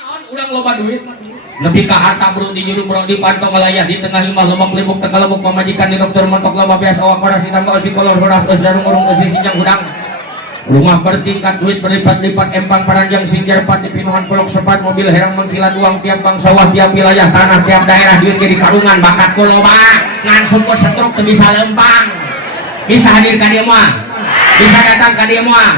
Urang loba duit lebih ke harta bro di juru bro di pantong wilayah di tengah imah lomak libuk tekalebuk pamajikan di dokter mentok loba biasa awak parasi tambah si kolor horas dan ngurung esi sinjang hudang rumah bertingkat duit berlipat-lipat empang paranjang sinjar pati pinuhan pulok sepat mobil herang mengkilat uang tiap bang sawah tiap wilayah tanah tiap daerah duit jadi karungan bakat kuloba ngan suku setruk bisa lempang bisa hadir ka dieu moal bisa datang ka dieu moal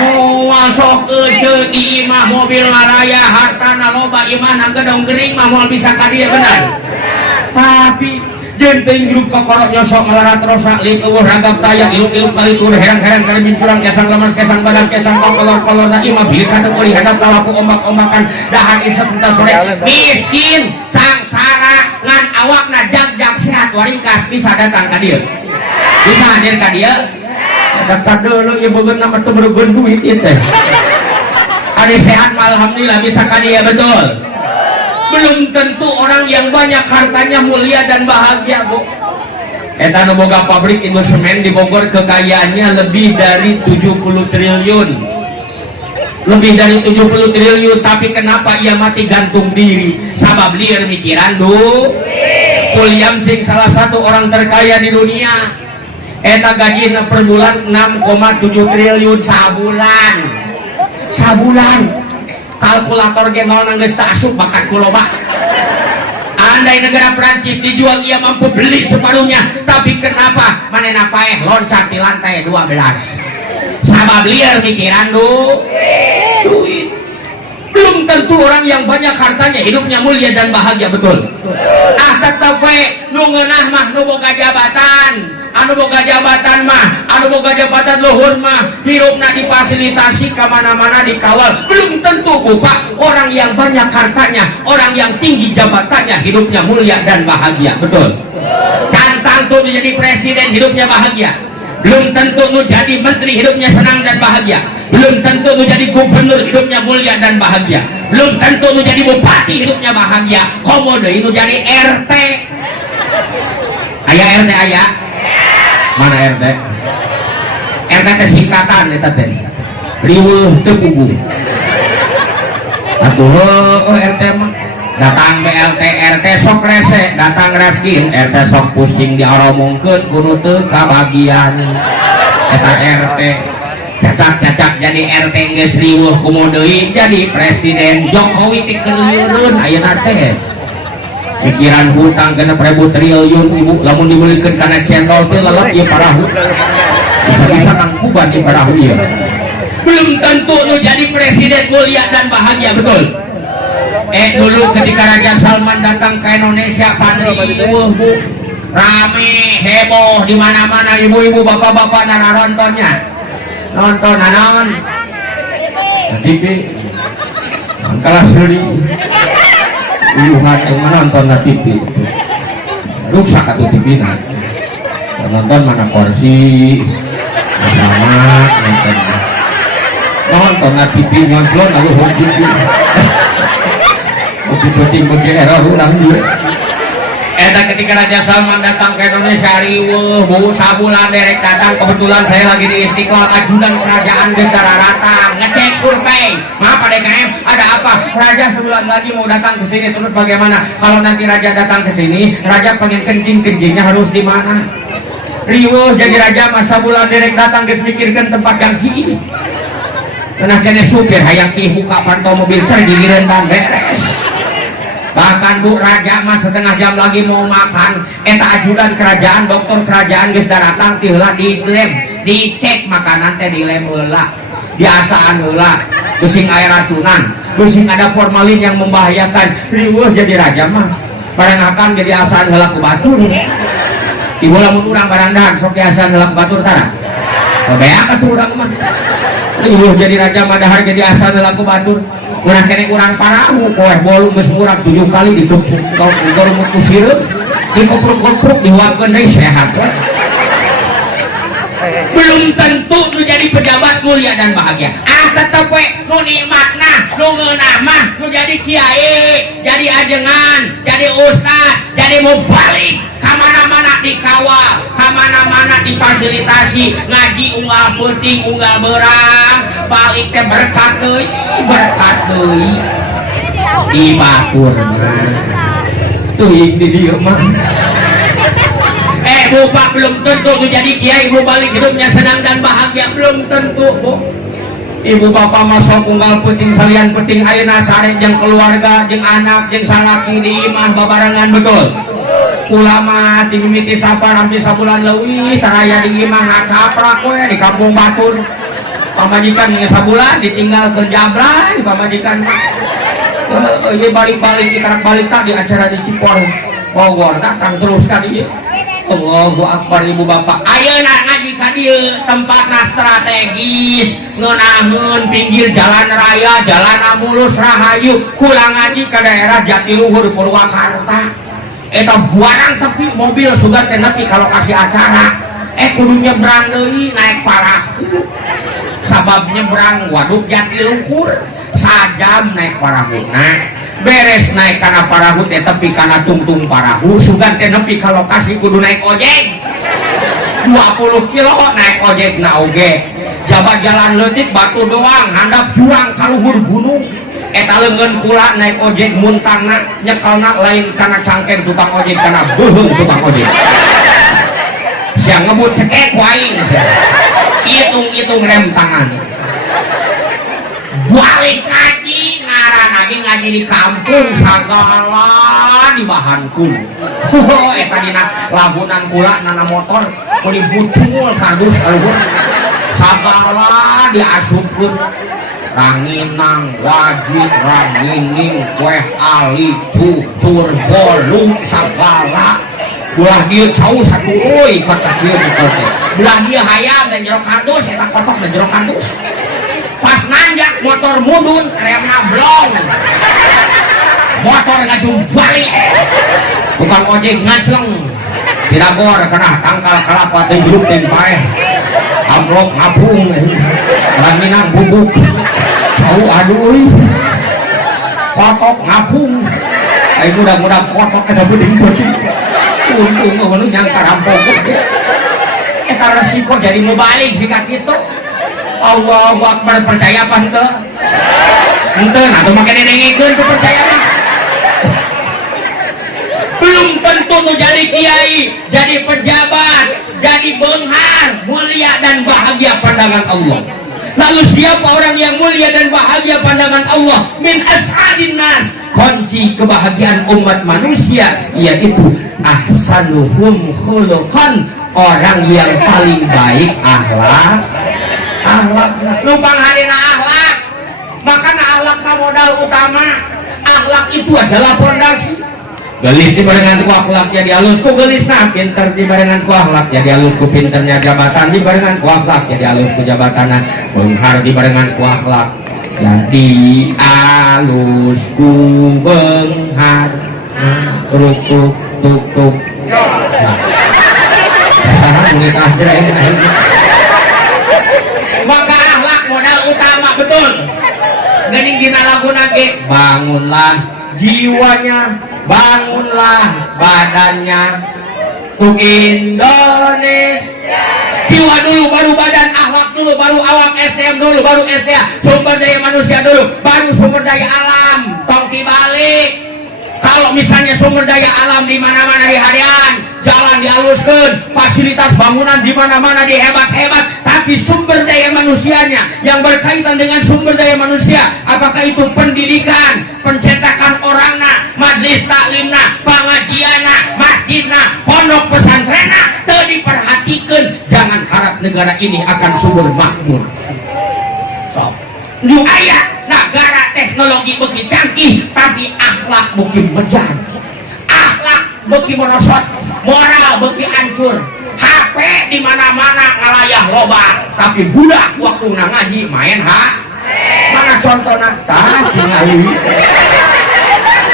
moal sok ece di imah mobil maraya hartana loba imah gedong gering mah moal bisa ka dieu bener tapi jenting grup kokorok nyosok melarat rosak lit eueuh ragap tayang iluk-iluk kali tur herang-herang kali bincurang kesang lemas kesang badan kesang kolor-kolor na imah bilik hadap kali hadap kalapu ombak-ombakan dahar isep entah sore miskin sangsara ngan awakna jag-jag sehat waringkas bisa datang ka dieu bisa hadir ka dieu daftar dulu ya bukan nama tuh berugun duit itu hari sehat alhamdulillah bisa ka dieu betul belum tentu orang yang banyak hartanya mulia dan bahagia bu eta nu boga pabrik Indosemen di Bogor kekayaannya lebih dari 70 triliun lebih dari 70 triliun tapi kenapa ia mati gantung diri sabab liar mikiran William Sing salah satu orang terkaya di dunia eta gajinya per bulan 6,7 triliun sabulan kalkulator genol nanggeus teu asup bakat kuloba andai negara Prancis dijual ia mampu beli separuhnya tapi kenapa manehna paeh loncat di lantai 12 sabab liar mikiran duit belum tentu orang yang banyak hartanya hidupnya mulia dan bahagia betul tetep we nu ngeunah mah nu boga jabatan anu boga jabatan mah anu boga jabatan luhur mah hirupna difasilitasi kemana-mana dikawal belum tentu Pak orang yang banyak hartanya orang yang tinggi jabatannya hidupnya mulia dan bahagia betul cantang tuh jadi presiden hidupnya bahagia belum tentu nu jadi menteri hidupnya senang dan bahagia belum tentu nu jadi gubernur hidupnya mulia dan bahagia belum tentu nu jadi bupati hidupnya bahagia komo deui nu jadi RT aya RT aya mana RT? RT teh singkatan eta teh. Riweuh teu puguh. Atuh RT mah datang BLT RT sok rese, datang raskin RT sok pusing diaromongkeun kudu teu kabagian. Eta RT cacak-cacak jadi RT geus riweuh kumaha deui jadi presiden Jokowi ti keuleureun ayeuna teh. Pikiran hutang kena 1000 triliun ibu lamun dibelikan karena channel teh lelep ieu parahu bisa-bisa kangkuban di parahu ieu belum tentu nu jadi presiden mulia dan bahagia betul dulu ketika Raja Salman datang ke Indonesia padri bu rame heboh di mana-mana ibu-ibu bapak-bapak nontonnya nonton naon TV kalah seri uyuhan yang menonton na TV rusak atau TV nonton mana kursi sama nonton na TV ngonslon lalu hoji penting bagi era ulang dia eta ketika Raja Salman datang ke Indonesia riweuh bu sabulan derek datang kebetulan saya lagi di Istiqlal ajudan kerajaan geus datang ngecek survei maaf DKM ada apa Raja sebulan lagi mau datang ke sini terus bagaimana kalau nanti Raja datang ke sini Raja pengen kencing-kencingnya harus di mana riweuh jadi Raja masa bulan derek datang geus mikirkeun tempat yang kieu nah kene supir hayang ki buka pantau mobil cer giliran ban beres bahkan bu Raja mah setengah jam lagi mau makan eta ajudan kerajaan dokter kerajaan geus datang ti heula di lem dicek makanan teh di lem heula biasaan heula geusing aya racunan geusing ada formalin yang membahayakan riweuh jadi Raja mah parengakan jadi asaan heula ku batur ibu lamun urang barandahan sok asaan heula ku batur tara beak atuh urang mah riweuh jadi Raja mah dahar jadi asaan heula ku batur urang kene urang parahu koeh bolu geus murah 7 kali ditepuk kau gorumut ku sireum dikoprok-koprok diuapkeun deui sehat belum tentu nu jadi pejabat mulia dan bahagia tetep we nu nikmatna nu ngeunah mah nu jadi kiai jadi ajengan jadi ustad jadi mubalik kamana-mana dikawal kamana-mana difasilitasi ngaji unggal penting unggal berang balik teh berkat deui di batur tuh di dia mah bupak belum tentu tuh jadi kiai bu balik hidupnya senang dan bahagia belum tentu bu. Ibu bapak masuk unggal penting salian penting ayeuna sareng jeung keluarga jeung anak jeung salaki di imah babarengan betul. Ulama di mimiti sapar hampir sabulan leuwih taraya di imah ngacaprak we di kampung Batur. Pamajikan geus sabulan ditinggal ke Jablay pamajikan mah. Ieu balik-balik dikarak balik tah di acara di Cipor. Bogor datang terus ka dieu. Allahu Akbar ibu bapak ayeuna ngaji ka dieu tempatna strategis ngeunaheun pinggir jalan raya jalan mulus rahayu kula ngaji ka daerah Jatiluhur Purwakarta eta buarang tepi mobil sugan teh nepi ka lokasi acara kudu nyebrang deui naik parahu sabab nyebrang waduk Jatiluhur sajam naik parahuna beres naik karena parahu teh tepi karena tungtung parahu sugan teh nepi ka lokasi kudu naik ojek 20 kilo naik ojek na oge jabat jalan leutik batu doang handap jurang kaluhur gunung eta leungeun kula naik ojek muntangna nyekalna lain kana cangkeng tukang ojek kana beuheung tukang ojek sia ngebut cekek ku aing hitung-hitung rem tangan balik ngaji ngaran lagi ngaji di kampung sagala di bahankun eta dina labunan kula nana motor kudu bucul kardus alur sagala diasupkeun ranginang wajib rangining kueh ali cucur bolu sagala ulah dieu cau satu euy kata dieu dikote belah dieu hayam dan jero kardus eta kotok dan jero kardus pas nanjak motor mudun remna blong motor ngajung balik tukang ojek ngacleng diragor kena tangkal kelapa teh jeruk teh paeh amplop ngapung laminang bubuk jauh aduh kotok ngapung ayo mudah-mudah kotok kena beding-beding untung mah nyangka rampok eta resiko jadi mau balik sih ka kitu Allahu Akbar percaya apa henteu? Henteu nah tuh make dengekeun tuh percaya mah. Belum tentu mau jadi kiai, jadi pejabat, jadi benghar, mulia dan bahagia pandangan Allah. Lalu siapa orang yang mulia dan bahagia pandangan Allah? Min as'adin nas, kunci kebahagiaan umat manusia yaitu ahsanuhum khuluqan, orang yang paling baik akhlak numpang hadina akhlak makanya akhlak modal utama akhlak itu adalah pondasi gelis dibarengan ku akhlak jadi halus ku gelisna pinter dibarengan ku akhlak jadi halus ku pinternya jabatan dibarengan ku akhlak jadi halus ku jabatana benghar dibarengan ku akhlak jadi halus ku benghar rukuk tukuk saha murid ajra ini maka akhlak modal utama betul geuning dina laguna ge bangunlah jiwanya bangunlah badannya untuk Indonesia jiwa dulu baru badan akhlak dulu baru awak SDM dulu baru SDA sumber daya manusia dulu baru sumber daya alam tong dibalik kalau misalnya sumber daya alam di mana-mana di harian jalan dihaluskan fasilitas bangunan di mana-mana dihebat-hebat tapi sumber daya manusianya yang berkaitan dengan sumber daya manusia apakah itu pendidikan pencetakan orangna majlis taklimna pengajianna masjidna pondok pesantrenna teu diperhatikan jangan harap negara ini akan subur makmur so nu aya negara teknologi beuki canggih tapi akhlak beuki bejat akhlak beuki merosot moral beuki hancur HP di mana-mana ngalayah loba tapi budak waktu ngaji main mana contohna tah tingali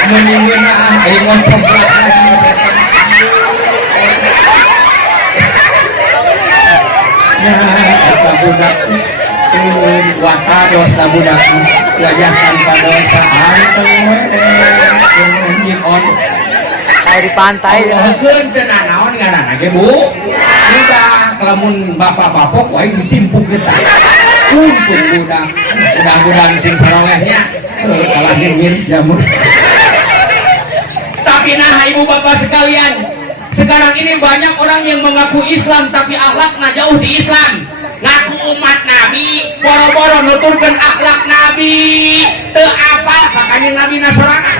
menyingina aya ngocok ya eta budak wata dosa budak gajah tanpa dosa anteng we on kayak di pantai keun teu naon ngaranna ge Bu udah lamun bapak-bapak wae ditimpuk kita Untung budak, mudah-mudahan sing sarolehnya kalah miris jamu. Tapi nah ibu bapak sekalian, sekarang ini banyak orang yang mengaku Islam tapi akhlaknya jauh di Islam. Ngaku umat Nabi, boro-boro nuturkan akhlak Nabi, apa kakaknya Nabi Nasrani.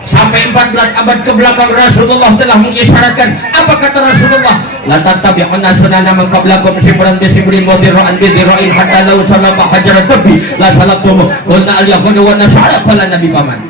Sampai 14 abad ke belakang Rasulullah telah mengisyaratkan, apa kata Rasulullah? La tattabi'unna sunana man qablakum shibran bi shibrin wa dira'an bi dira'in hatta law salaba hajarat tabi la salabtum qulna al yahudu wa nasara qala nabi paman.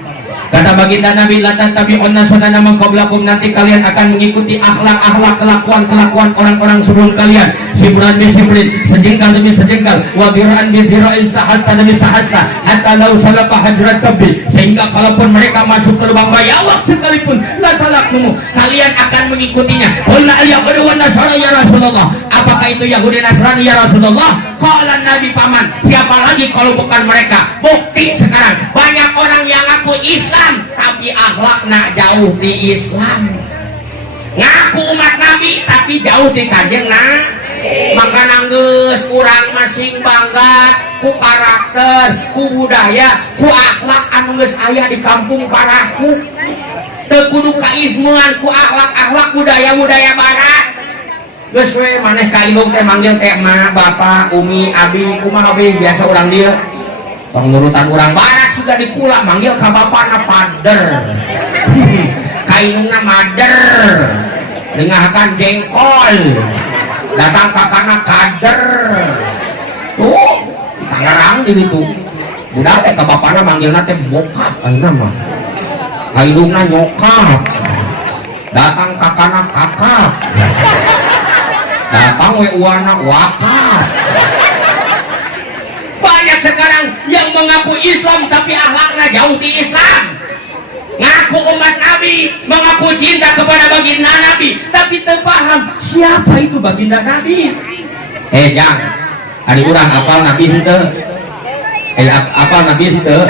Kata baginda Nabi, la tattabi'unna sunana man qablakum, nanti kalian akan mengikuti akhlak-akhlak, kelakuan-kelakuan orang-orang sebelum kalian. Shibran bi shibrin, sejengkal demi sejengkal, wa dira'an bi dira'in, sahasta demi sahasta, hatta law salaba hajarat tabi, sehingga kalaupun mereka masuk ke lubang bayawak sekalipun, la salaktum, kalian akan mengikutinya. Qulna al yahudu wa nasara ya Rasulullah, apakah itu Yahudi Nasrani ya Rasulullah? Qala Nabi paman, siapa lagi kalau bukan mereka? Bukti sekarang banyak orang yang ngaku Islam tapi akhlaknya jauh di Islam. Ngaku umat Nabi tapi jauh di kanjeng Nabi. Maka nanggeus urang masing bangga ku karakter, ku budaya, ku akhlak anu geus aya di kampung paraku. Teu kudu kaismuan ku akhlak-akhlak budaya-budaya barat. Geus we maneh ka indung teh manggil teh mah bapak, umi, abi, kumaha we biasa urang dieu. Pengurutan urang barat sudah dipula manggil ka bapana pader. Ka indungna mader. Dengahakan jengkol. Datang ka kana kader. Tuh, tangarang di ditu. Budak teh ka bapana manggilna teh bokap ayeuna mah. Ka indungna nyokap. Datang ka kana kakak. Datang we uana wakaf. Banyak sekarang yang mengaku Islam tapi akhlaknya jauh di Islam. Ngaku umat Nabi, mengaku cinta kepada baginda Nabi tapi terpaham siapa itu baginda Nabi. Jang, hari urang apal Nabi henteu? Apal Nabi henteu?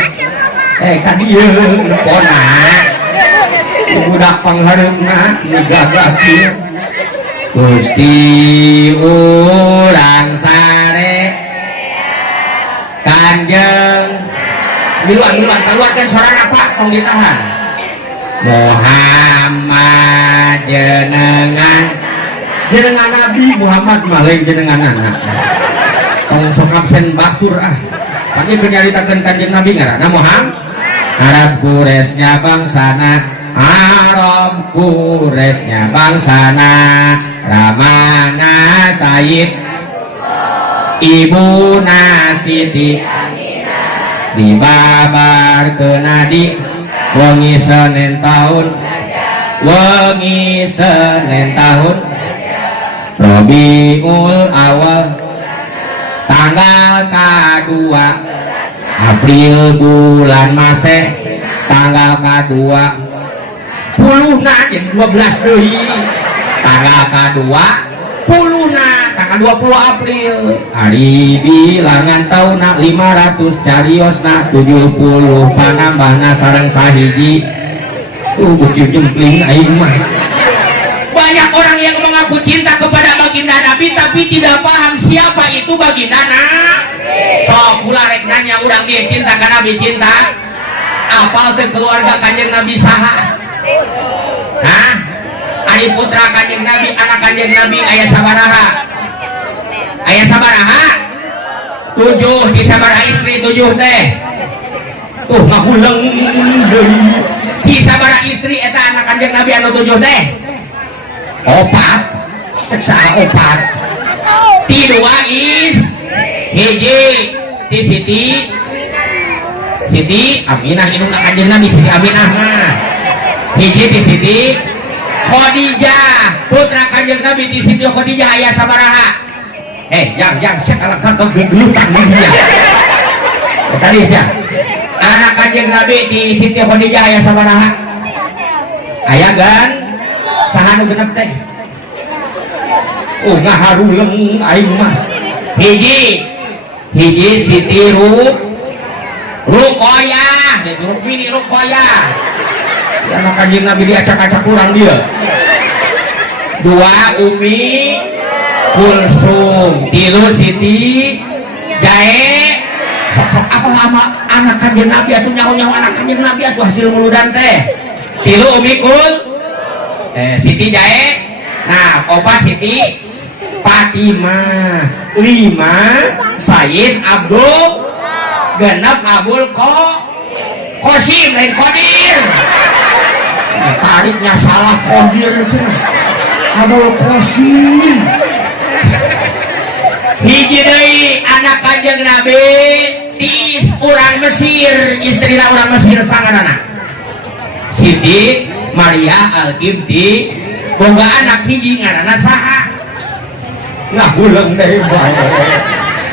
Ka dieu pona. Budak panghareupna ngagagah kieu. Gusti urang sare Kanjeng miluan keluarkan suara apa tong ditahan. Muhammad jenengan Nabi Muhammad maling jenengan anak tong sok absen batur pagi kenyaritakeun Kanjeng Nabi ngaranna Muhammad Arab Quraisnya bangsana Arab Quraisnya bangsana Ramana Sayyid Ibu Nasiti dibabar ke nadi wengi Senin tahun Rabiul Awal tanggal ke-2 April bulan Maseh tanggal ke-2 puluhna jeung 12 deui tanggal ke-2 puluhna tanggal 20 April hari bilangan tahunna 500 cariosna 70 panambahna sareng sahiji bukti jempling aing mah. Banyak orang yang mengaku cinta kepada baginda Nabi tapi tidak paham siapa itu baginda Nabi. Sok pula rek nanya urang dia cinta ka Nabi cinta apal teh keluarga Kanjeng Nabi saha? Hah? Ari putra Kanjeng Nabi, anak Kanjeng Nabi aya sabaraha? Aya sabaraha? 7 di sabaraha istri 7 teh. Tuh ngahuleng deui. Di sabaraha istri eta anak Kanjeng Nabi anu 7 teh? 4. Cek saha 4? Ti 2 hiji ti Siti Aminah indung Kanjeng Nabi Siti Aminah mah. Hiji ti Siti Khadijah putra Kanjeng Nabi di Siti Khadijah aya sabaraha? Yang sekala kantor gelutan dia. Tadi sia. Anak Kanjeng Nabi di Siti Khadijah aya sabaraha? Aya gan saha nu genep teh? Ngaharuleng aing mah. Hiji Siti Ruqayyah, Rukmini Ruqayyah. Anak Kanjeng Nabi diacak-acak kurang dia. 2 Umi Kulsum, 3 Siti jae sok apa lama anak kanjeng Nabi atuh nyaho-nyaho anak kanjeng Nabi atuh hasil muludan teh 3 umikul Siti jae nah 4 Siti Fatimah 5 Sayyid Abdul 6 Abul Qasim lain Qadir tariknya salah Qadir Abul Qasim hiji deui anak kanjeng Nabi tis urang Mesir istrina urang Mesir sangarana Siti Maria Al-Qibti boga anak hiji ngaranna saha ngahuleung deui bae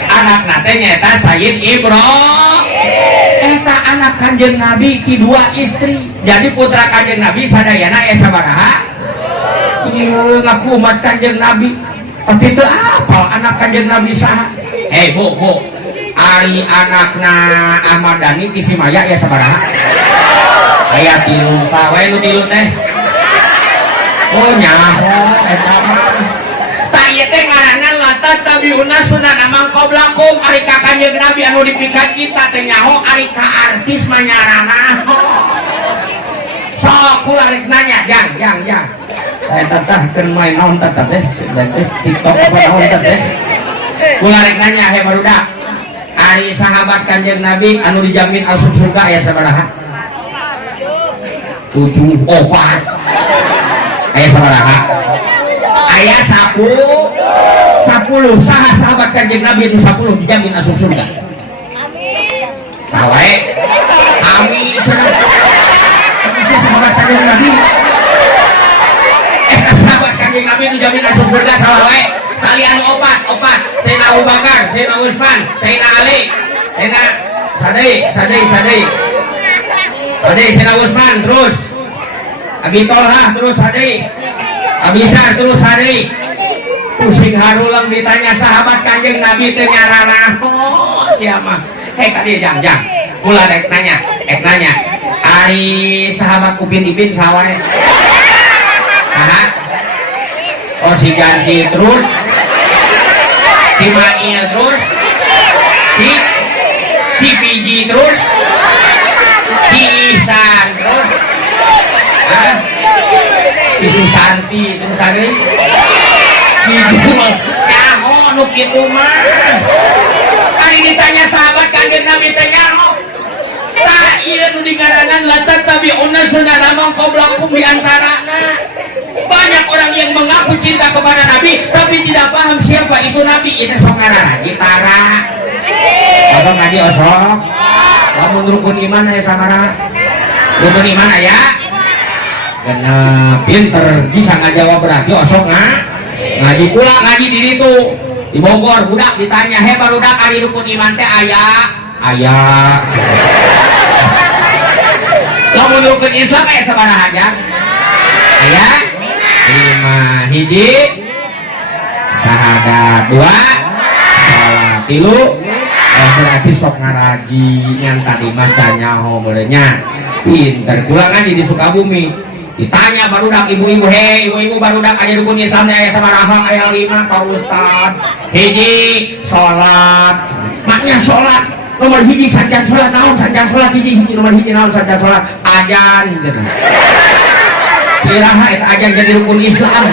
anak nate nyaeta Sayyid Ibrahim eta anak kanjeng Nabi ti 2 istri jadi putra kanjeng Nabi sadayana sabaraha ieu ngaku umat kanjeng Nabi tapi teu apal anak kanjeng Nabi saha bu ari anakna Ahmad Dhani ti si Maya ya sabaraha aya 3 ka wae nu 3 teh oh nyaho eta mah ta ieu teh ngaranna latat tabiuna sunan amang qoblakum ari ka kanjeng Nabi anu dipikat kita teh nyaho ari ka artis mah nyarana sok kula rek nanya jang eta tah keur main naon teh TikTok apa naon teh kula rek nanya he barudak ari sahabat kanjeng Nabi anu dijamin asup surga aya sabaraha 7 4 aya sabaraha aya 10 saha sahabat kanjeng Nabi anu 10 dijamin asup surga amin sawae amin bisa sahabat kanjeng Nabi sahabat kanjeng Nabi dijamin asup surga sawae kalian opat Sayyidina Abu Bakar Sayyidina Utsman Sayyidina Ali Sayyidina Sayyidina Utsman terus Abi Tolha terus Sadai Abi Syar terus Sadai pusing harulang ditanya sahabat kanjeng Nabi teh nyarana siapa kadi jang kula rek nanya ari sahabat Upin Ipin sawae oh si Ganti terus si Mail terus si Piji terus si Isan terus si Susanti terus ada si Jul nyaho nu kitu mah kali ditanya sahabat kanjeng Nabi teh nyaho ta ieu nu digaranan latat tabiuna sunan amang qoblakum di antarana banyak orang yang mengaku cinta kepada Nabi tapi tidak paham siapa itu Nabi itu sok ngarana gitara apa ngaji osok lamun rukun iman aya samara rukun iman aya karena pinter bisa ngajawab berarti osok ngaji pula ngaji di ditu di Bogor budak ditanya he barudak ari rukun iman teh aya lamun rukun Islam aya sabaraha aja aya 5 hiji syahadat 2 salat 3 berarti sok ngaraji yang tadi macanya homernya pinter pulang aja di Sukabumi ditanya barudak ibu-ibu ibu-ibu barudak aja rukun Islam aya sabaraha aya 5 Pak Ustad hiji salat maknya salat nomor hiji sanjan salat naon sanjan salat hiji nomor hiji naon sanjan salat ajan cenah kiraha eta ajan jadi rukun Islam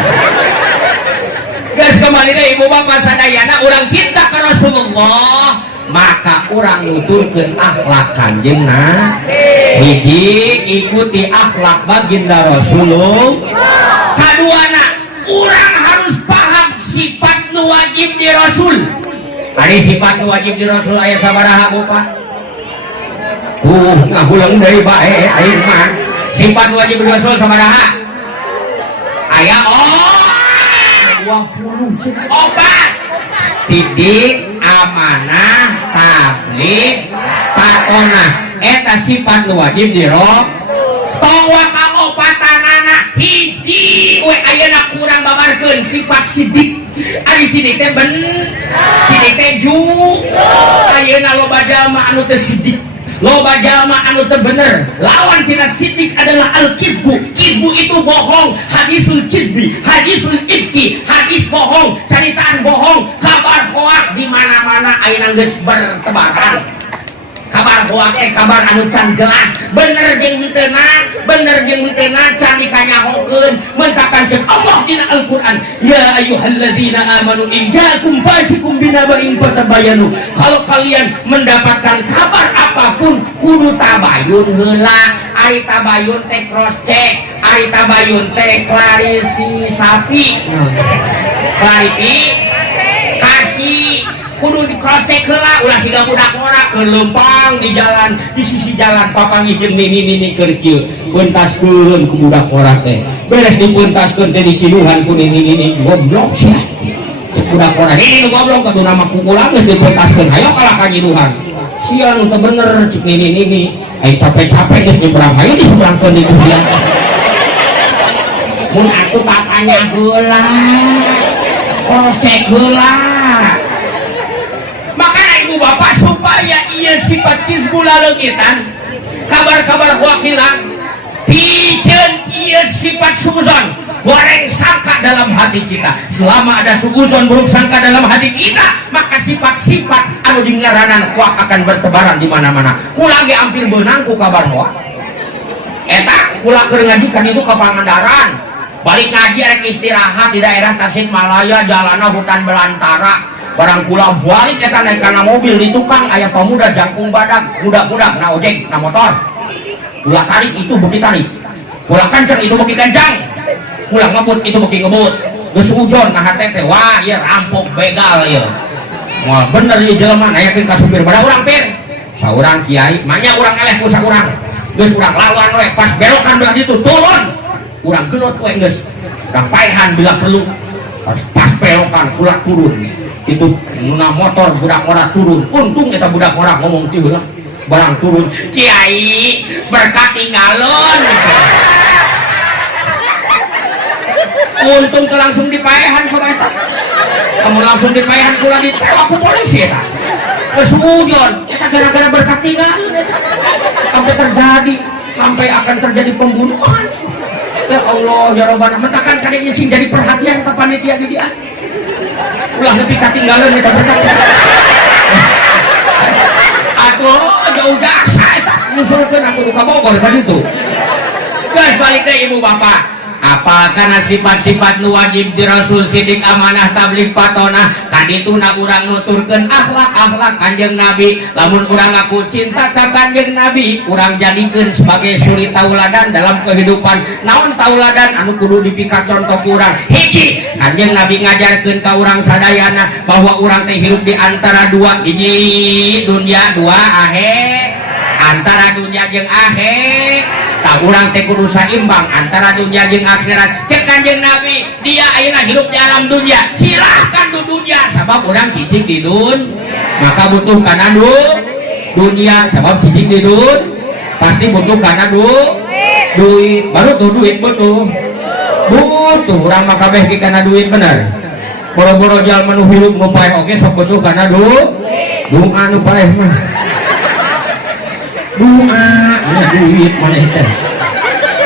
guys kembali deh ibu bapak sadayana orang cinta ke Rasulullah maka orang nuturkeun akhlak kanjeng hiji ikuti akhlak baginda Rasulullah kaduana orang harus paham sifat nu wajib di Rasul ari sifat nu wajib di Rasul aya sabaraha Bapak ngahuleung deui bae aing mah sifat nu wajib di Rasul sabaraha aya 20 opat sidik amanah tabligh patonah eta sifat nu wajib di Rasul tawa ka opatanana hiji we ayeuna kurang babarkeun sifat sidik ari sidik teh sidik teh ju ayeuna loba jalma anu teh sidik loba jalma anu teu bener lawan tina sidik adalah al-kizbu kizbu itu bohong hadisul kizbi hadisul ibki hadis bohong caritaan bohong kabar hoak di mana-mana ayeuna geus bertebaran. Kabar hoak kabar anu can jelas bener jeung henteu can dikanyahokeun mentakan cek Allah dina Al-Qur'an ya ayyuhalladzina amanu in ja'akum fasiqun binaba'in fatabayanu. Kalau kalian mendapatkan kabar apapun kudu tabayun heula. Ari tabayun teh cross check, ari tabayun teh klarifikasi kudu di cross check heula ulah siga budak ora kelempang di jalan di sisi jalan papangi jeung nini keur kieu pentaskeun ku budak ora teh beres dipentaskeun teh diciluhan ku nini goblok sia cek budak ora ini goblok kudu nama kukulang geus dipentaskeun hayo kalah ka nyiluhan sia nu teu bener cek nini ai capek-capek geus nyebrang hayo diseberangkeun di sia mun atuh tatanya heula cross check heula. Bapak supaya ia sifat kisbula legitan kabar-kabar wakilan pijen ia sifat suzon goreng sangka dalam hati kita. Selama ada suzon buruk sangka dalam hati kita maka sifat-sifat anu dingaranan hoak akan bertebaran di mana-mana. Kula ge hampir beunang ku kabar hoak eta kula keur ngajukan itu ke Pangandaran balik ngaji rek istirahat di daerah Tasikmalaya jalanna hutan belantara. Barang kula balik kita naik karena mobil di tukang ayah pemuda jangkung badak budak-budak na ojek na motor kula tarik itu beki tarik kula kenceng itu beki kencang kula ngebut itu beki ngebut geus ujon nah teh wah ieu rampok begal ieu moal bener ieu jelema nayakeun ka supir bada urang pir saurang kiai manya urang eleh ku saurang geus urang lawan we pas belokan belah ditu turun urang gelut we geus urang paehan bila perlu pas belokan kula turun itu nuna motor budak ora turun untung kita budak ora ngomong ti heula barang turun kiai berkat tinggalon untung langsung dipaehan sama eta kamu langsung dipaehan kula ditewak ku polisi eta geus ujon eta gara-gara berkat tinggalon eta sampai terjadi sampai akan terjadi pembunuhan ya Allah ya Rabbana mentakan kadinya sing jadi perhatian ka panitia di dia ulah lebih ketinggalan kita berkata aduh jauh jasa eta ngusulkeun aku ka Bogor tadi itu guys balik deh ibu bapak apakah sifat-sifat nu wajib di Rasul sidik amanah tabligh patonah kadituna urang nuturkeun akhlak Kanjeng Nabi lamun urang aku cinta ka Kanjeng Nabi urang jadikeun sebagai suri tauladan dalam kehidupan naon tauladan anu kudu dipika contoh urang hiji Kanjeng Nabi ngajarkeun ka urang sadayana bahwa urang teh hidup di antara dua hiji dunia dua akhir antara dunia jeung akhir tak urang teh kudu saimbang antara dunia jeung akhirat cek Kanjeng Nabi dia ayeuna hidup di alam dunia silahkan di dunia sabab urang cicing di maka butuh kana dunia sabab cicing di pasti butuh kana duit baru tuh duit butuh urang mah kabeh ki kana duit bener boro-boro jalma nu hirup nu paeh oge sok butuh kana duit anu paeh mah duit maneh teh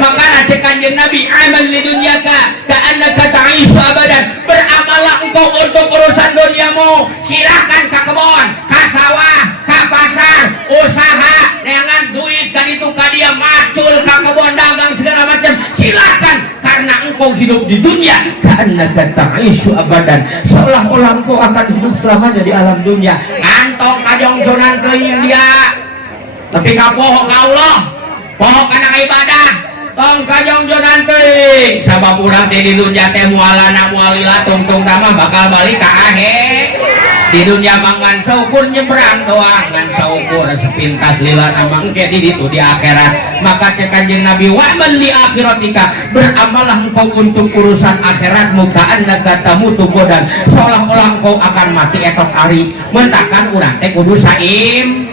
maka cek Kanjeng Nabi amal li dunyaka ka'annaka ta'ishu abadan beramalah engkau untuk urusan duniamu silahkan ka kebon ka sawah ka pasar usaha dengan duit ka ditu ka dia macul ka kebon dagang segala macam silahkan karena engkau hidup di dunia ka'annaka ta'ishu abadan seolah-olah engkau akan hidup selamanya di alam dunia antong kajongjonan ke India tapi kapoho ka Allah poho kana ibadah tong kajongjonan teuing sabab urang teh di dunya teh mualana mualila tungtung mah bakal balik ka akhir di dunya mah ngan saukur nyebrang doang ngan saukur sepintas lila mah engke di ditu di akhirat maka cek Kanjeng Nabi wa man li akhiratika beramalah engkau untuk urusan akhiratmu ka annaka tamutu godan seolah-olah engkau akan mati esok hari mentakan urang teh kudu saim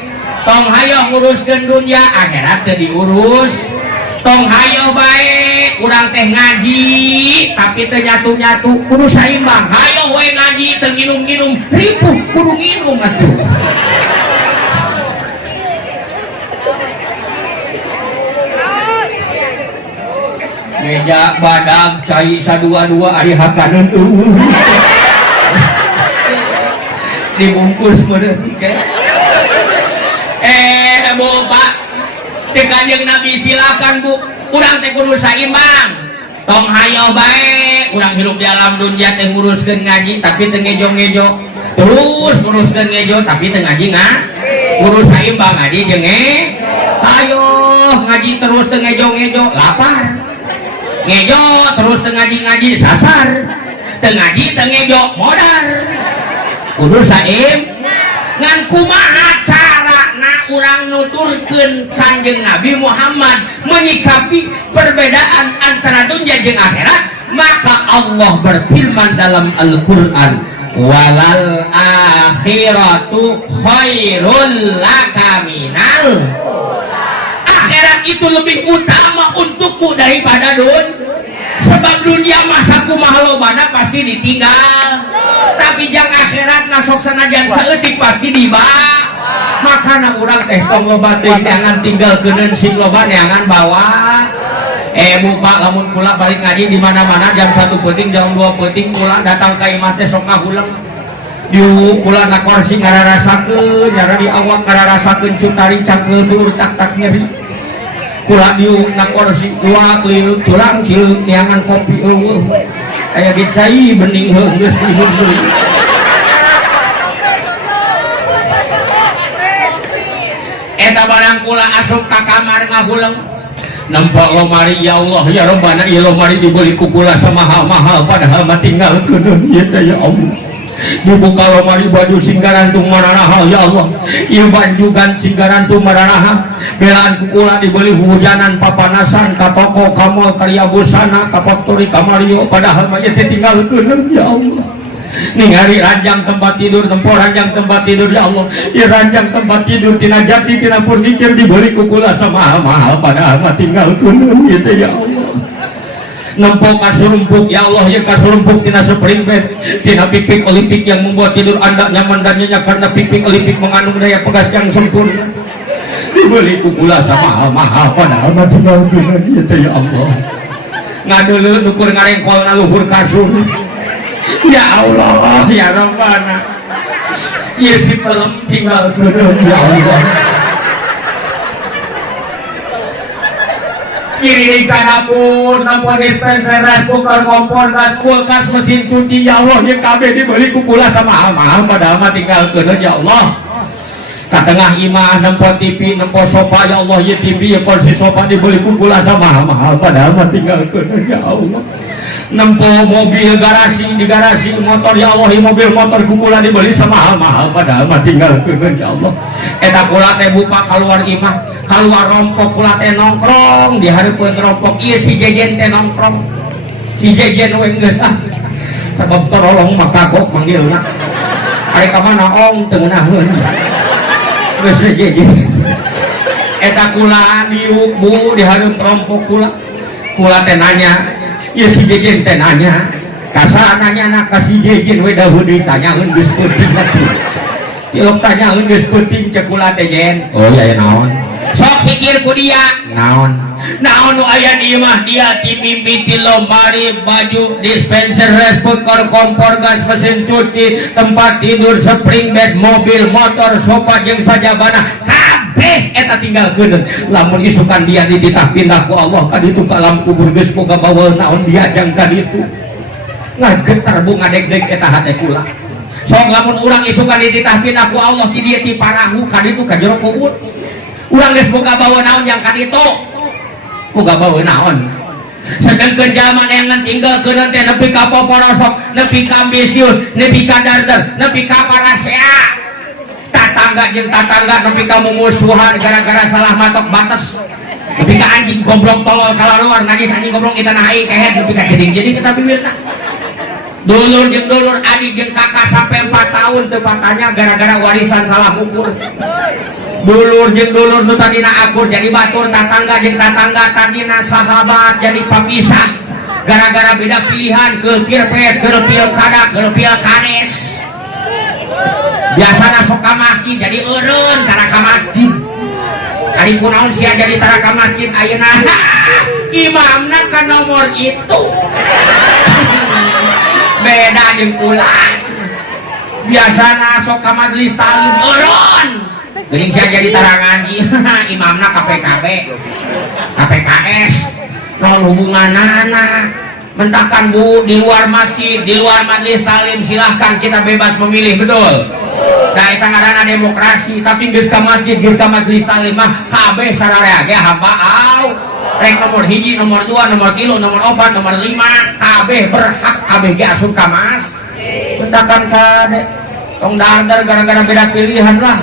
tong hayo nguruskeun dunia akhirat teu diurus tong hayo bae urang teh ngaji tapi teu nyatu-nyatu kudu saimbang hayo we ngaji teu nginum-nginum ripuh kudu nginum atuh meja badag cai sadua-dua ari hakaneun dibungkus meureun ke Bu Pak cek Kanjeng Nabi silakan Bu urang teh kudu saimbang tong hayo bae urang hirup di alam dunya teh nguruskeun ngaji tapi teu ngejo-ngejo terus nguruskeun ngejo tapi teu ngaji urus saimbang ngaji jeung ayo ngaji terus teu ngejo-ngejo lapar ngejo terus teu ngaji sasar teu ngaji teu ngejo modal kudu saim ngan kumaha carana urang nuturkeun Kanjeng Nabi Muhammad menyikapi perbedaan antara dunia jeung akhirat maka Allah berfirman dalam Al-Qur'an walal akhiratu khairul laka minal akhirat itu lebih utama untukmu daripada sebab dunia masa kumaha lobana pasti ditinggal tapi jang akhirat nasok sanajan saeutik pasti dibak makana urang teh tong loba teh neangan tinggal keuneun sing loba neangan bawa Bu Pak lamun kula balik ngaji di mana-mana jam 1 peuting jam 2 peuting kula datang ka imah teh sok ngahulang diu kula na kursi ngararasakeun nyara di awak ngararasakeun cutari cangkeul dur tak nyeri kula diu na kursi dua keliling curang cileuk neangan kopi eueuh aya ge cai bening heuh geus dihun deui eta barang kula asup ka kamar ngahulang nampak lomari ya Allah ya Rabbana ieu lomari dibeli ku kula samahal-mahal padahal mah tinggal keun ieu teh ya Allah dibuka lomari baju singgarantung maranaha ya Allah ieu baju gan singgarantung maranaha belaan ku kula dibeli hujanan papanasan ka toko kamal karya busana ka faktori kamario padahal mah ieu teh tinggal keun ya Allah ningali ranjang tempat tidur tempor ranjang tempat tidur ya Allah ya ranjang tempat tidur tina jati tina furniture dibeli ku kula samahal-mahal padahal mah tinggal keun ieu ya Allah nempok kasurumpuk ya Allah ya kasurumpuk tina spring bed tina pipik olimpik yang membuat tidur Anda nyaman dan nyenyak karena pipik olimpik mengandung daya pegas yang sempurna dibeli ku kula samahal-mahal padahal mah tinggal keun ieu ya Allah ngadeuleu nukur ngarengkolna luhur kasur ya Allah ya Rabbana ya si pelem tinggal keun ya Allah kiri kanan pun nampun dispenser rice cooker kompor gas kulkas mesin cuci ya Allah ya kabeh dibeli ku kula samahal-mahal padahal mah tinggal keun ya Allah ka tengah imah nempo TV nempo sofa ya Allah ya TV ya kursi sofa dibeli ku kula samahal-mahal padahal mah tinggal keun ya Allah nempo mobil garasi di garasi motor ya Allah mobil motor kukula dibeli samahal-mahal padahal mah tinggal keun ya Allah eta kula teh buka keluar imah keluar rompok kula teh nongkrong di hareupeun rompok ieu si Jejen teh nongkrong si Jejen we geus sabab terolong mah kagok manggilna ari ka mana ong teu ngeunaheun geus si Jejen eta kula diuk Bu di hareup rompok kula teh nanya ya si Jejen teh nanya kasa nanya anak ka si Jejen we dahulu ditanyaeun geus peuting atuh tilok tanyaeun geus peuting cek kula teh Jen oh ya naon sok pikir ku dia naon nu aya di imah dia timimpi ti lomari baju dispenser rice cooker kompor gas mesin cuci tempat tidur spring bed mobil motor sofa jeung sajabana eta tinggal keun lamun isukan dia dititah pindah ku Allah ka ditu ka alam kubur geus boga baweul naon dia jang ka ditu ngagetar bu ngadeg-deg eta hate kula sok lamun urang isukan dititah pindah ku Allah ti dieu ti parahu ka ditu ka jero kubur urang geus boga baweul naon jang ka ditu boga baweul naon sedengkeun jalma neangan tinggal keun teh nepi ka poporosok nepi ka ambisius nepi ka darder nepi ka parasea tatangga jeung tatangga nepi ka mumusuhan gara-gara salah matok batas nepi ka anjing goblok tolol kalaluar najis anjing goblok kita naik kehet nepi ka jeding-jeding kita bibirna dulur jeung dulur adik jeung kakak sampai 4 tahun teu patanya gara-gara warisan salah ukur dulur jeung dulur nu tadina akur jadi batur tatangga jeung tatangga tadina sahabat jadi papisah gara-gara beda pilihan ke pilpres ke pilkada ke pilkades biasanya sok ka masjid jadi eureun tara ka masjid ari kunaon sia jadi tara ka masjid ayeuna imamna ka nomor itu beda jeung kula biasana sok ka majelis talim eureun geuning sia jadi tarangan imamna KPKB KPKS non hubunganana mentakan Bu di luar masjid di luar majelis talim silahkan kita bebas memilih betul nah eta ngaranna demokrasi tapi geus ka masjid geus ka majelis talim mah kabeh sararea ge hamba au rek nomor hiji nomor 2 nomor 3 nomor 4 nomor 5 kabeh berhak kabeh ge asup ka mas mentakan kade tong dadar gara-gara beda pilihan lah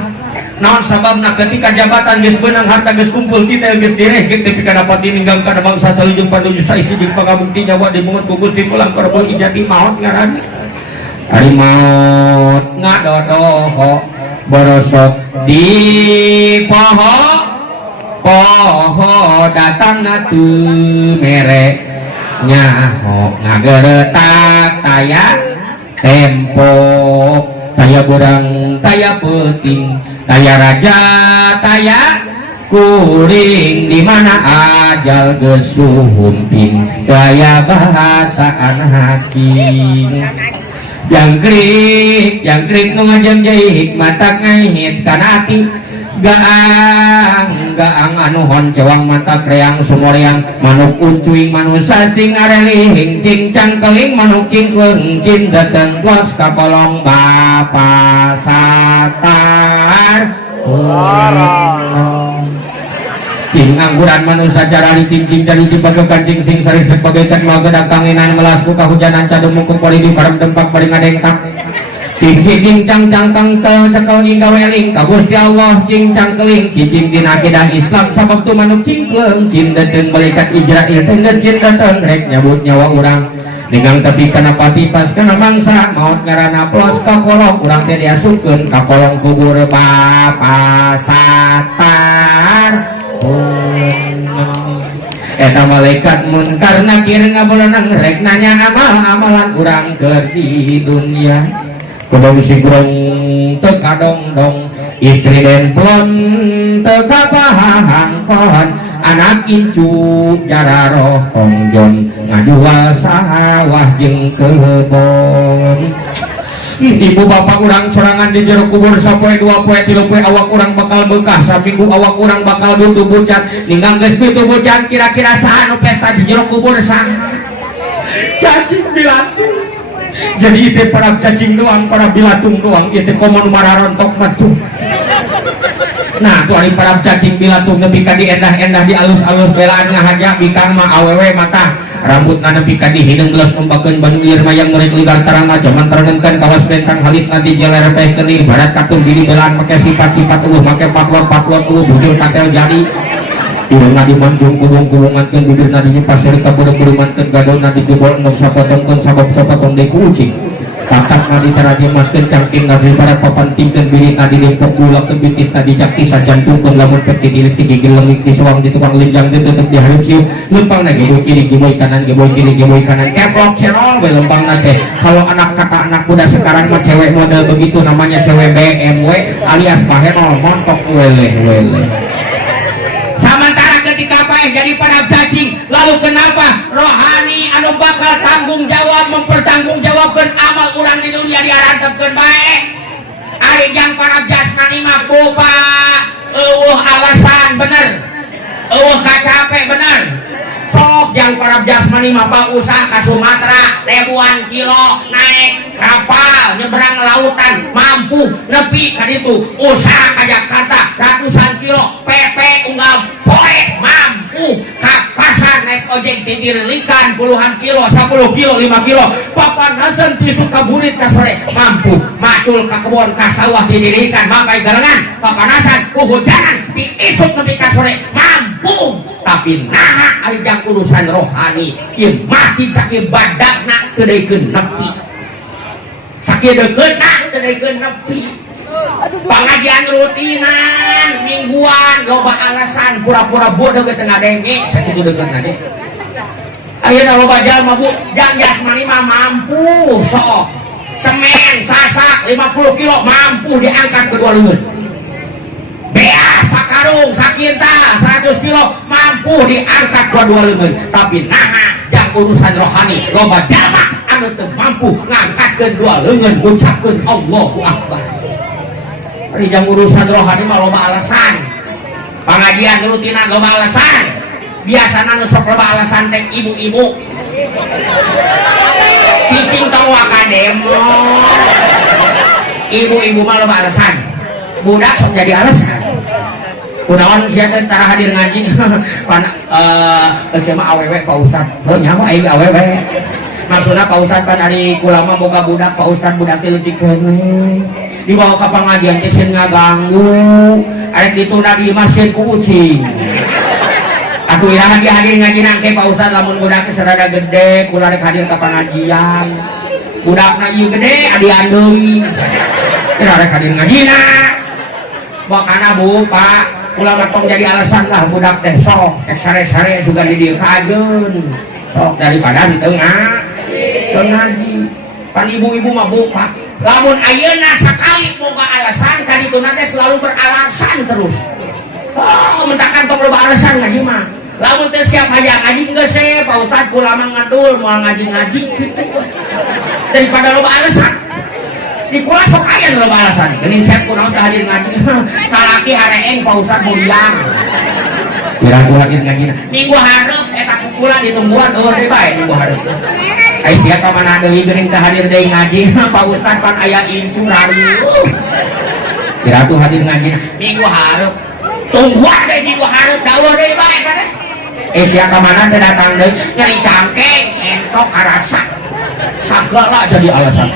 naon sababna ketika jabatan geus beunang harta geus kumpul kita geus direhkeun tapi kana pati ninggang kana bangsa salujung panuju saisi jeung pangabukti nyawa dimungut ku Gusti pulang kerbau ijati maot ngaran ari maot ngadodoho borosok di poho poho datang teu mere nyaho ngageretak taya tempo taya berang taya peting taya raja taya kuring di mana ajal gesuhumpin taya bahasaan hakim jangkrik nu ngajam jai hikmatak ngahit kana ati gaang anu hon cewang mata kreang sumoreang manuk uncuing manusa sing arelihing cincang keling manuk cingkeng cin dateng los kapolong bapa satar cing angguran manusia jarari cing jari cibaga kancing sing sari sebagai teknologi dakanginan melas buka hujanan cadung mukuk poli di karem tempat paling ngadengkak cing cang kangkel cekal inggawe eling ka Gusti Allah cing cangkeling cicing dina akidah Islam sabab tu manuk cingkleng cin dateng malaikat Israil teh cin dateng rek nyabut nyawa urang ninggang tepi kana pati pas kana mangsa maot ngaranna plos ka kolong urang teh diasupkeun ka kolong kubur bapa satar eta malaikat munkar nakir ngabolanang rek nanya amal-amalan urang keur di dunia kudong sigrong teka dong istri den plon teka pahangkon anak incu jara rohong jon ngajual sawah jeung kebon ibu bapak urang sorangan di jero kubur sapoe 2 poe 3 poe awak urang bakal beukah saminggu awak urang bakal butuh bucan ninggang geus pitu bucan kira-kira saha nu pesta di jero kubur saha cacing bilatung jadi itu para cacing doang para bilatung doang itu komo nu mararontok matu nah tuh ari para cacing bilatung nepi ka diendah-endah di alus-alus belaan ngahaja bikang mah awewe mata rambut nepi ka dihideung geus numbakeun banu ieu mayang murid ligar terang aja mantarengkeun kawas bentang halis nanti jeler teh keuni barat katung diri belaan make sifat-sifat make patlon bujur katel jari irung nadi manjung kulung-kulungankeun bibir nadi pasir kaburu-burumankeun gadol nadi jebol endong sapotongkeun sabab-sapotong deui kucing patak nadi tarajemaskeun cangking nadi barat papantingkeun birit nadi limpok gulakeun bitis nadi jakti sajantungkeun lamun peti dilik di gigil lengik di suang di tukang lenjang ditutup di hareup sieuh lempang na geboy kiri geboy kanan geboy kiri geboy kanan keplok cerol we lempang na teh kalau anak kata anak muda sekarang mah cewek model begitu namanya cewek BMW alias pahenol montok weleh ketika apa jadi para cacing lalu kenapa rohani anu bakal tanggung jawab mempertanggungjawabkan amal urang di dunia diarantepkeun bae ari jang para jasmani mah kupa alasan bener kacape bener sok jang para jasmani mah usah ka Sumatera ribuan kilo naik kapal nyebrang lautan mampu nepi ka ditu usaha ka Jakarta ratusan kilo PP unggal poe mampu ka pasar naik ojek didirilikan puluhan kilo 10 kilo 5 kilo papanasan ti Sukaburit ka sore mampu macul ka kebon ka sawah didirikan makai galengan papanasan hujanan di isuk nepi ka sore mampu tapi nah ari jang urusan rohani ieu masjid sakieu badakna teu nepi sakieu deuketna teu nepi pengajian rutinan mingguan loba alasan pura-pura bodoh ke tengah denge sakitu deuketna deh ayeuna loba jalma Bu jang jasmani mah mampu sok semen sasak 50 kilo mampu diangkat kedua leuweut bea sakarung sakinta 100 kilo mampu diangkat kedua leuweut tapi nah jang urusan rohani loba jalma anu teu mampu ngangkatkeun dua leungeun ngucapkeun Allahu Akbar. Ari jam urusan rohani mah loba alasan. Pengajian rutinan loba alasan. Biasana nu sok loba alasan teh ibu-ibu. Cicing tong wakademo. Ibu-ibu mah loba alasan. Budak sok jadi alasan. Kunaon sia teh tara hadir ngaji pan cema awewe Pak Ustad. Heuh nya mah aing awewe. Maksudna Pak Ustad pan ari kulama boga budak Pak Ustad budak teh leutik keneh. Dibawa ka pangajian teh sieun ngaganggu. Arek ditunda di masjid ku ucing. Aku iraha dia hadir ngaji nang Pak Ustad lamun budak teh sarada gede kula rek hadir ka pangajian. Budakna ieu gede adian deui. Kira rek hadir ngajina. Bakana Bu, Pak ulah matong jadi alasan lah budak teh sok ek sare-sare juga di dieu kajeun sok daripada di tengah ngaji pan ibu-ibu mah Bu Pak lamun ayeuna sakali boga alasan ka dituna teh selalu beralasan terus mentakan tong loba alasan ngaji mah lamun teh siap haja ngaji geus Pak Ustad kula mah ngadul moal ngaji-ngaji kitu daripada loba alasan di kula sok aya loba alasan geuning set kunaon teh hadir ngaji salaki hareeng Pak Ustad muliang kira kula hadir ngaji minggu hareup eta kula ditumbuhan deui bae minggu hareup ai sia ka mana deui geuning teh hadir deui ngaji Pak Ustad pan aya incu rariu kira tuh hadir ngaji minggu hareup tungguan deui minggu hareup dawuh deui bae teh sia ka mana teh datang deui nyeri cangkeng entok karasa sagala jadi alasan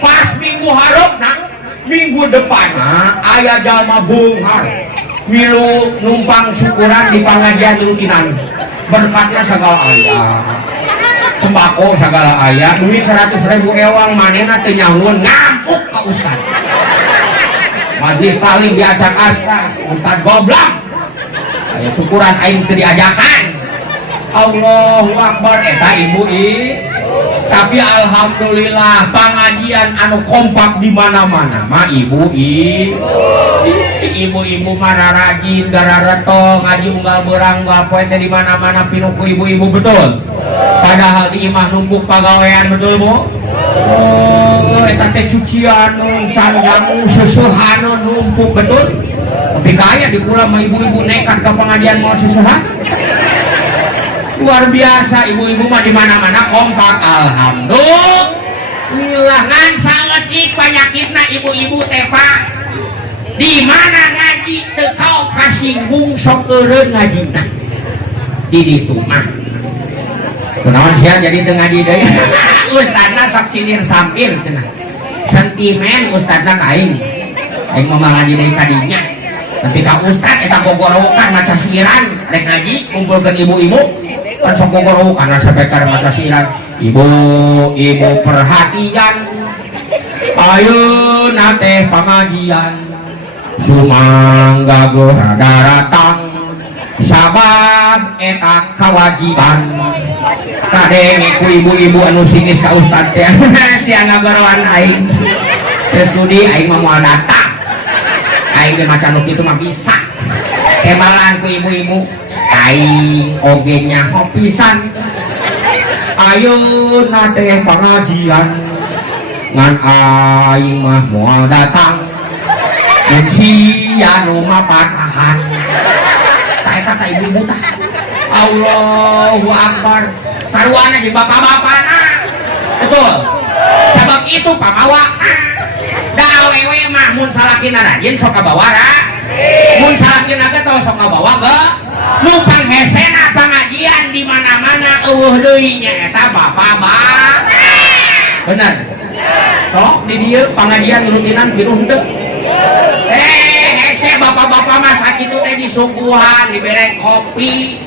pas minggu hareup nang minggu depan aya jalma bunghar milu numpang syukuran di pangajian rutinan berkatnya segala aya sembako segala aya duit 100.000 ewang manehna teu nyalueun ngampuk ka Ustad majlis talim diacak-acak Ustad goblok aya syukuran aing teu diajakan Allahu Akbar eta ibu tapi alhamdulillah pengajian anu kompak di mana-mana mah ibu-ibu mana rajin garareto ngaji unggal berang poe teh di mana-mana pinuku ibu-ibu betul padahal di imah numpuk pagawean betul Bu eta teh cucian canjang seseuhan numpuk betul tapi kaya di kula mah ibu-ibu nekat ke pengajian mau seseuhan luar biasa ibu-ibu mah di mana-mana kompak alhamdulillah ngan saeutik panyakitna ibu-ibu teh Pak di mana ngaji teu kaok kasinggung sok eureun ngajina di ditu mah kunaon sia jadi teu ngaji deui ustadna sok sinir sampir cenah sentimen ustadna ka aing mah ngaji deui ka dinya tapi ka ustad eta gogorokan maca siiran rek ngaji kumpulkeun ibu-ibu kan sok gogoro karena sampai karena maca siran ibu-ibu perhatian ayeuna teh pangajian sumangga rada ratang sabab eta kewajiban kadenge ku ibu-ibu anu sinis ka ustad teh sia ngagorowan aing teu sudi aing mah moal datang aing ge maca nu kitu mah bisa kemalaan ku ibu-ibu aing oge nyaho pisan ayeuna teh pangajian ngan aing mah moal datang mun sia nu mapatahan ta eta ta ibu tah Allahu Akbar saruana jeung bapak-bapana betul sabab itu pamawakna da awewe mah mun salakina rajin sok kabawara mun salakina ge tong sok kabawa ge numpang hesena pengajian di mana-mana eueuh deui nya eta bapak-bapak bener sok di dieu pengajian rutinan pinuh teu hese bapak-bapak mah sakitu teh disuguhan dibere kopi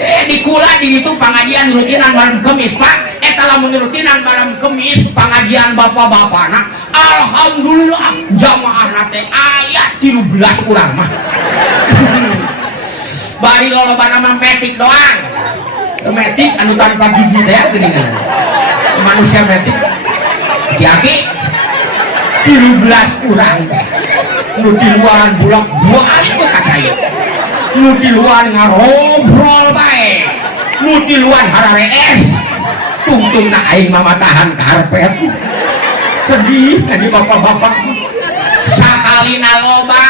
di kula di ditu pengajian rutinan malam Kemis Pak eta lamun rutinan malam Kemis pengajian bapak-bapakna alhamdulillah jamaahna teh aya 13 urang mah bari lolobana mah metik doang metik anu tanpa gigi teh geuningan manusia metik aki 13 urang nu di luaran bulak 2 ari teh kacaya nu di luar ngarobrol bae nu di luar hararees tungtung na aing mamatahan karpet sedih jadi bapak-bapak sakali naloba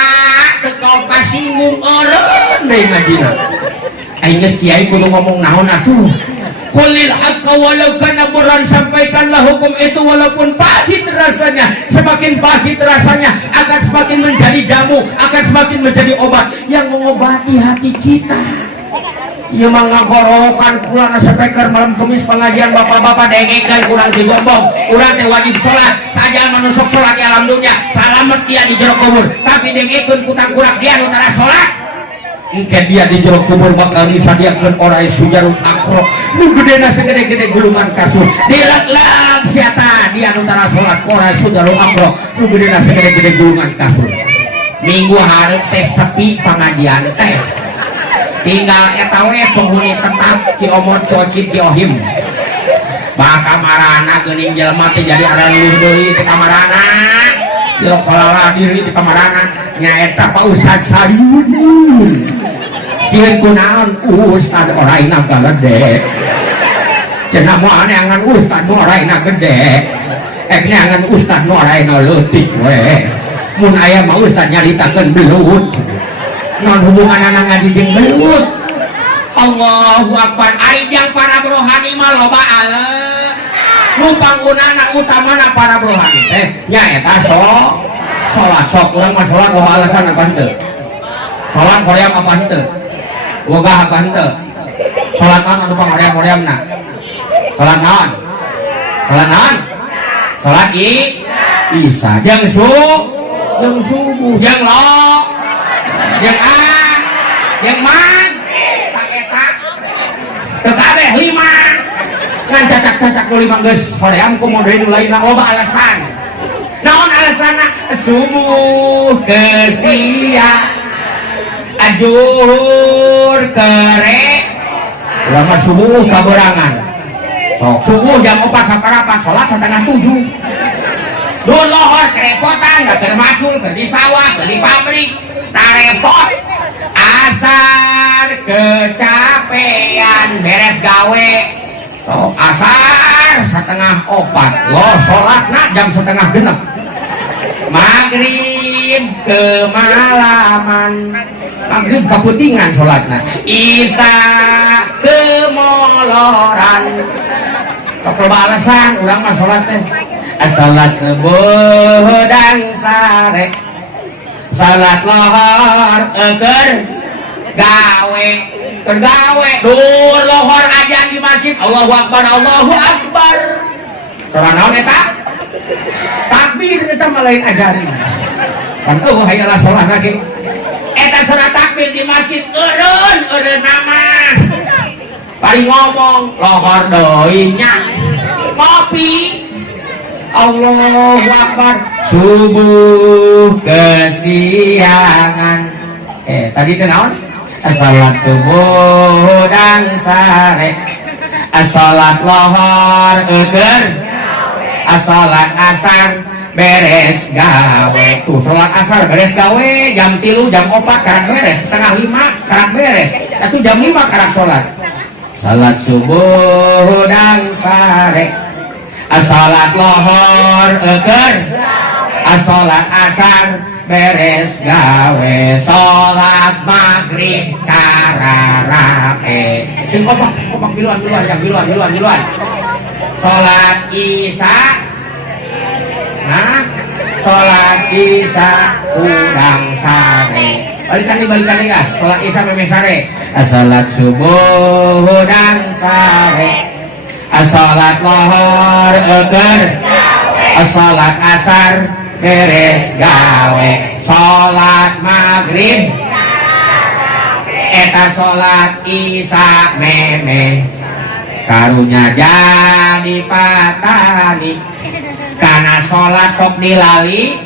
tekau kasinggung eureun deui ngajina aing geus kiai kudu ngomong naon atuh qulil haqqa walau kana murran sampaikanlah hukum itu walaupun pahit rasanya semakin pahit rasanya akan semakin menjadi jamu akan semakin menjadi obat yang mengobati hati kita ieu mah ngagorokan kula sapeker malam Kamis pengajian bapak-bapak dengekeun kurang digombong urang teh wajib salat saja manusuk salat di alam dunia salamet dia di jero kubur tapi dengekeun kutang-kurang dia nu tara salat engke dia di jero kubur bakal disadiakeun orai sujarul akrok nu gedena segede-gede gulungan kasur dilak-lak siata dia nu tara salat orai sujarul akrok nu gedena segede-gede gulungan kasur minggu hari teh sepi pengajian teh tinggal eta we penghuni tetap Ki Omot Cocit Ki Ohim baka marana geuning jelema teh jadi ada luluh deui ti kamarana yo kalala diri ti kamarana nyaeta Pak Ustad Sayun sieun kunaon Ustad oraina gede cenah moal neangan Ustad nu oraina gede neangan Ustad nu oraina leutik we mun aya mah Ustad nyaritakeun belut non hubungan anak ngaji jeung belut Allahu Akbar ari jang para rohani mah loba ale nu panggunana utamana para rohani teh nyaeta salat sok urang mah salat oh alasan apa henteu salat hoream apa henteu boga apa henteu salat naon anu pangoream-oreamna salat naon salat Isya jeung subuh jeung yang man tak eta tekabeh 5 ngan cacak-cacak nu 5 geus hoream kumaha nu lainna loba alasan naon alasanna subuh kesia ajuhur kere lama subuh kaberangan sok subuh jam 4 saparapat salat 6:30 dun lohor kerepotan gak termacul ke di sawah ke di pabrik tarepot asar kecapean beres gawe sok asar 3:30 lo sholatna jam 3:30 maghrib kemalaman maghrib keputingan sholatna isya kemoloran sok loba alasan urang mah sholat teh salat subuh dan sare salat lohor keur gawe dur lohor ajan di masjid Allahu Akbar salat naon eta takbir eta mah lain ajarin kan hayalah salat lagi eta salat takbir di masjid eureun nama paling ngomong lohor deui nya ngopi Allahu Akbar subuh kesiangan tadi kenaon salat subuh dan sare salat lohor keur salat asar beres gawe tuh salat asar beres gawe jam 3 jam 4 karak beres 4:30 karak beres atuh jam 5 karak salat subuh dan sare salat lohor keur salat asar beres gawe salat maghrib cara rape sing kompak biluan salat isya salat isya urang sare balikan ya salat isya meme sare salat subuh dan sare salat lohor keur salat asar beres gawe salat maghrib eta salat isya meme karunya jadi patani kana salat sok dilali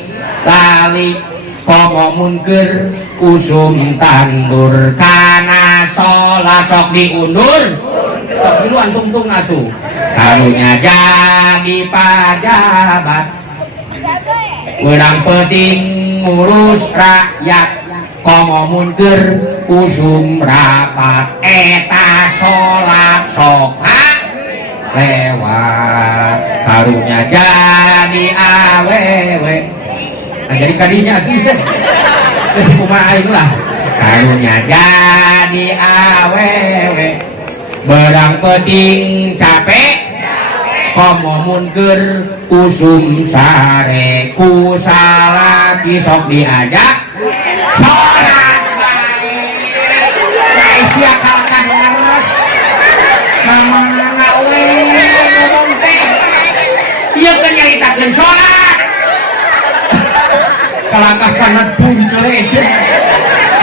komo munker usum tandur kana salat sok diundur sok duluan tungtung atuh karunya jadi pajabat urang penting ngurus rakyat komo munker usum rapat eta salat sok lewat karunya jadi awewe. Nah, jadi kadinya gitu terus kumaha aing lah karunya jadi awewe berang penting capek komo munker usum sare ku salaki sok diajak sholat baik sia kalkan leres namana we ngomong teh ieu kan nyaritakeun sholat kalakah kana cuncele cek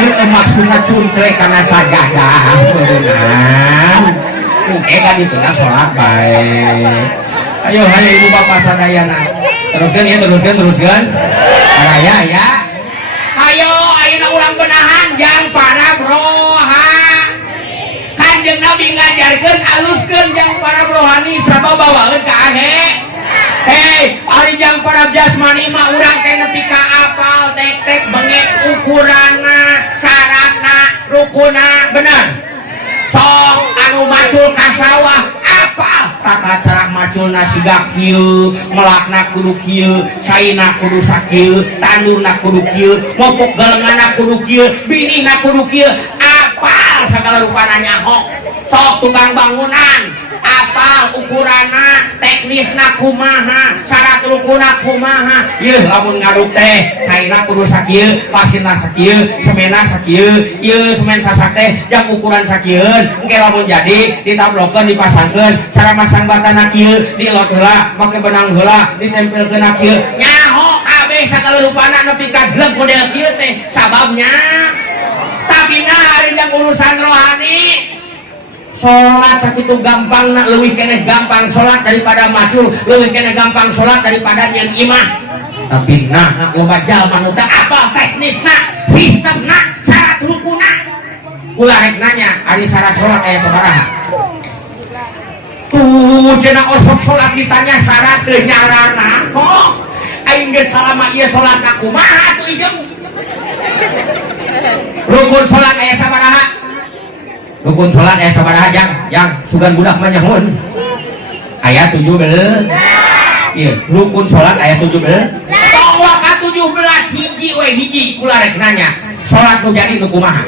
ieu maksudna cuncele kana sajadah beunang kan itu lah sholat baik. Ayo ibu bapak sadayana teruskan ya teruskan raya ya ayo ayeuna urang benahan jang para broha kanjeng Nabi ngajarkeun aluskeun jang para brohani sabab bawaeun ka ahe ari jang para jasmani mah urang teh nepi ka apal tek-tek bengek ukuranna syaratna rukunna bener sok anu macul ka sawah apal tata cara maculna siga kieu melakna kudu kieu caina kudu sakieu tandurna kudu kieu mopok galengana kudu kieu binina kudu kieu apal sagala rupana nyahok sok tukang bangunan apal ukuranna teknisna kumaha syarat rukuna kumaha yeuh lamun ngaduk teh caina kudu sakieu pasirna sakieu semena sakieu ieu semen sasak teh jang ukuran sakieun engke lamun jadi ditablokeun dipasangkeun cara masang batana kieu dilot heula make benang heula ditempelkeun kieu nyaho kabeh sagala rupana nepi ka gleug model kieu teh sababnya tapi nah ari jang urusan rohani sholat sakitu gampang nak leuwih keneh gampang sholat daripada macul leuwih keneh gampang sholat daripada nyen imah tapi nah loba jalma nu teu apal teknisna sistemna syarat rukuna kula rek nanya ari syarat sholat aya sabaraha tuh cenah osok sholat ditanya syarat teu nyarana kok aing geus salama ieu sholat kumaha atuh ijeung rukun sholat aya sabaraha rukun sholat aya sabaraha yang sugan budak mah nyahoon aya 17 ieu rukun sholat aya 17 tong ka 17 hiji we hiji kula rek nanya sholat nu jadi nu kumaha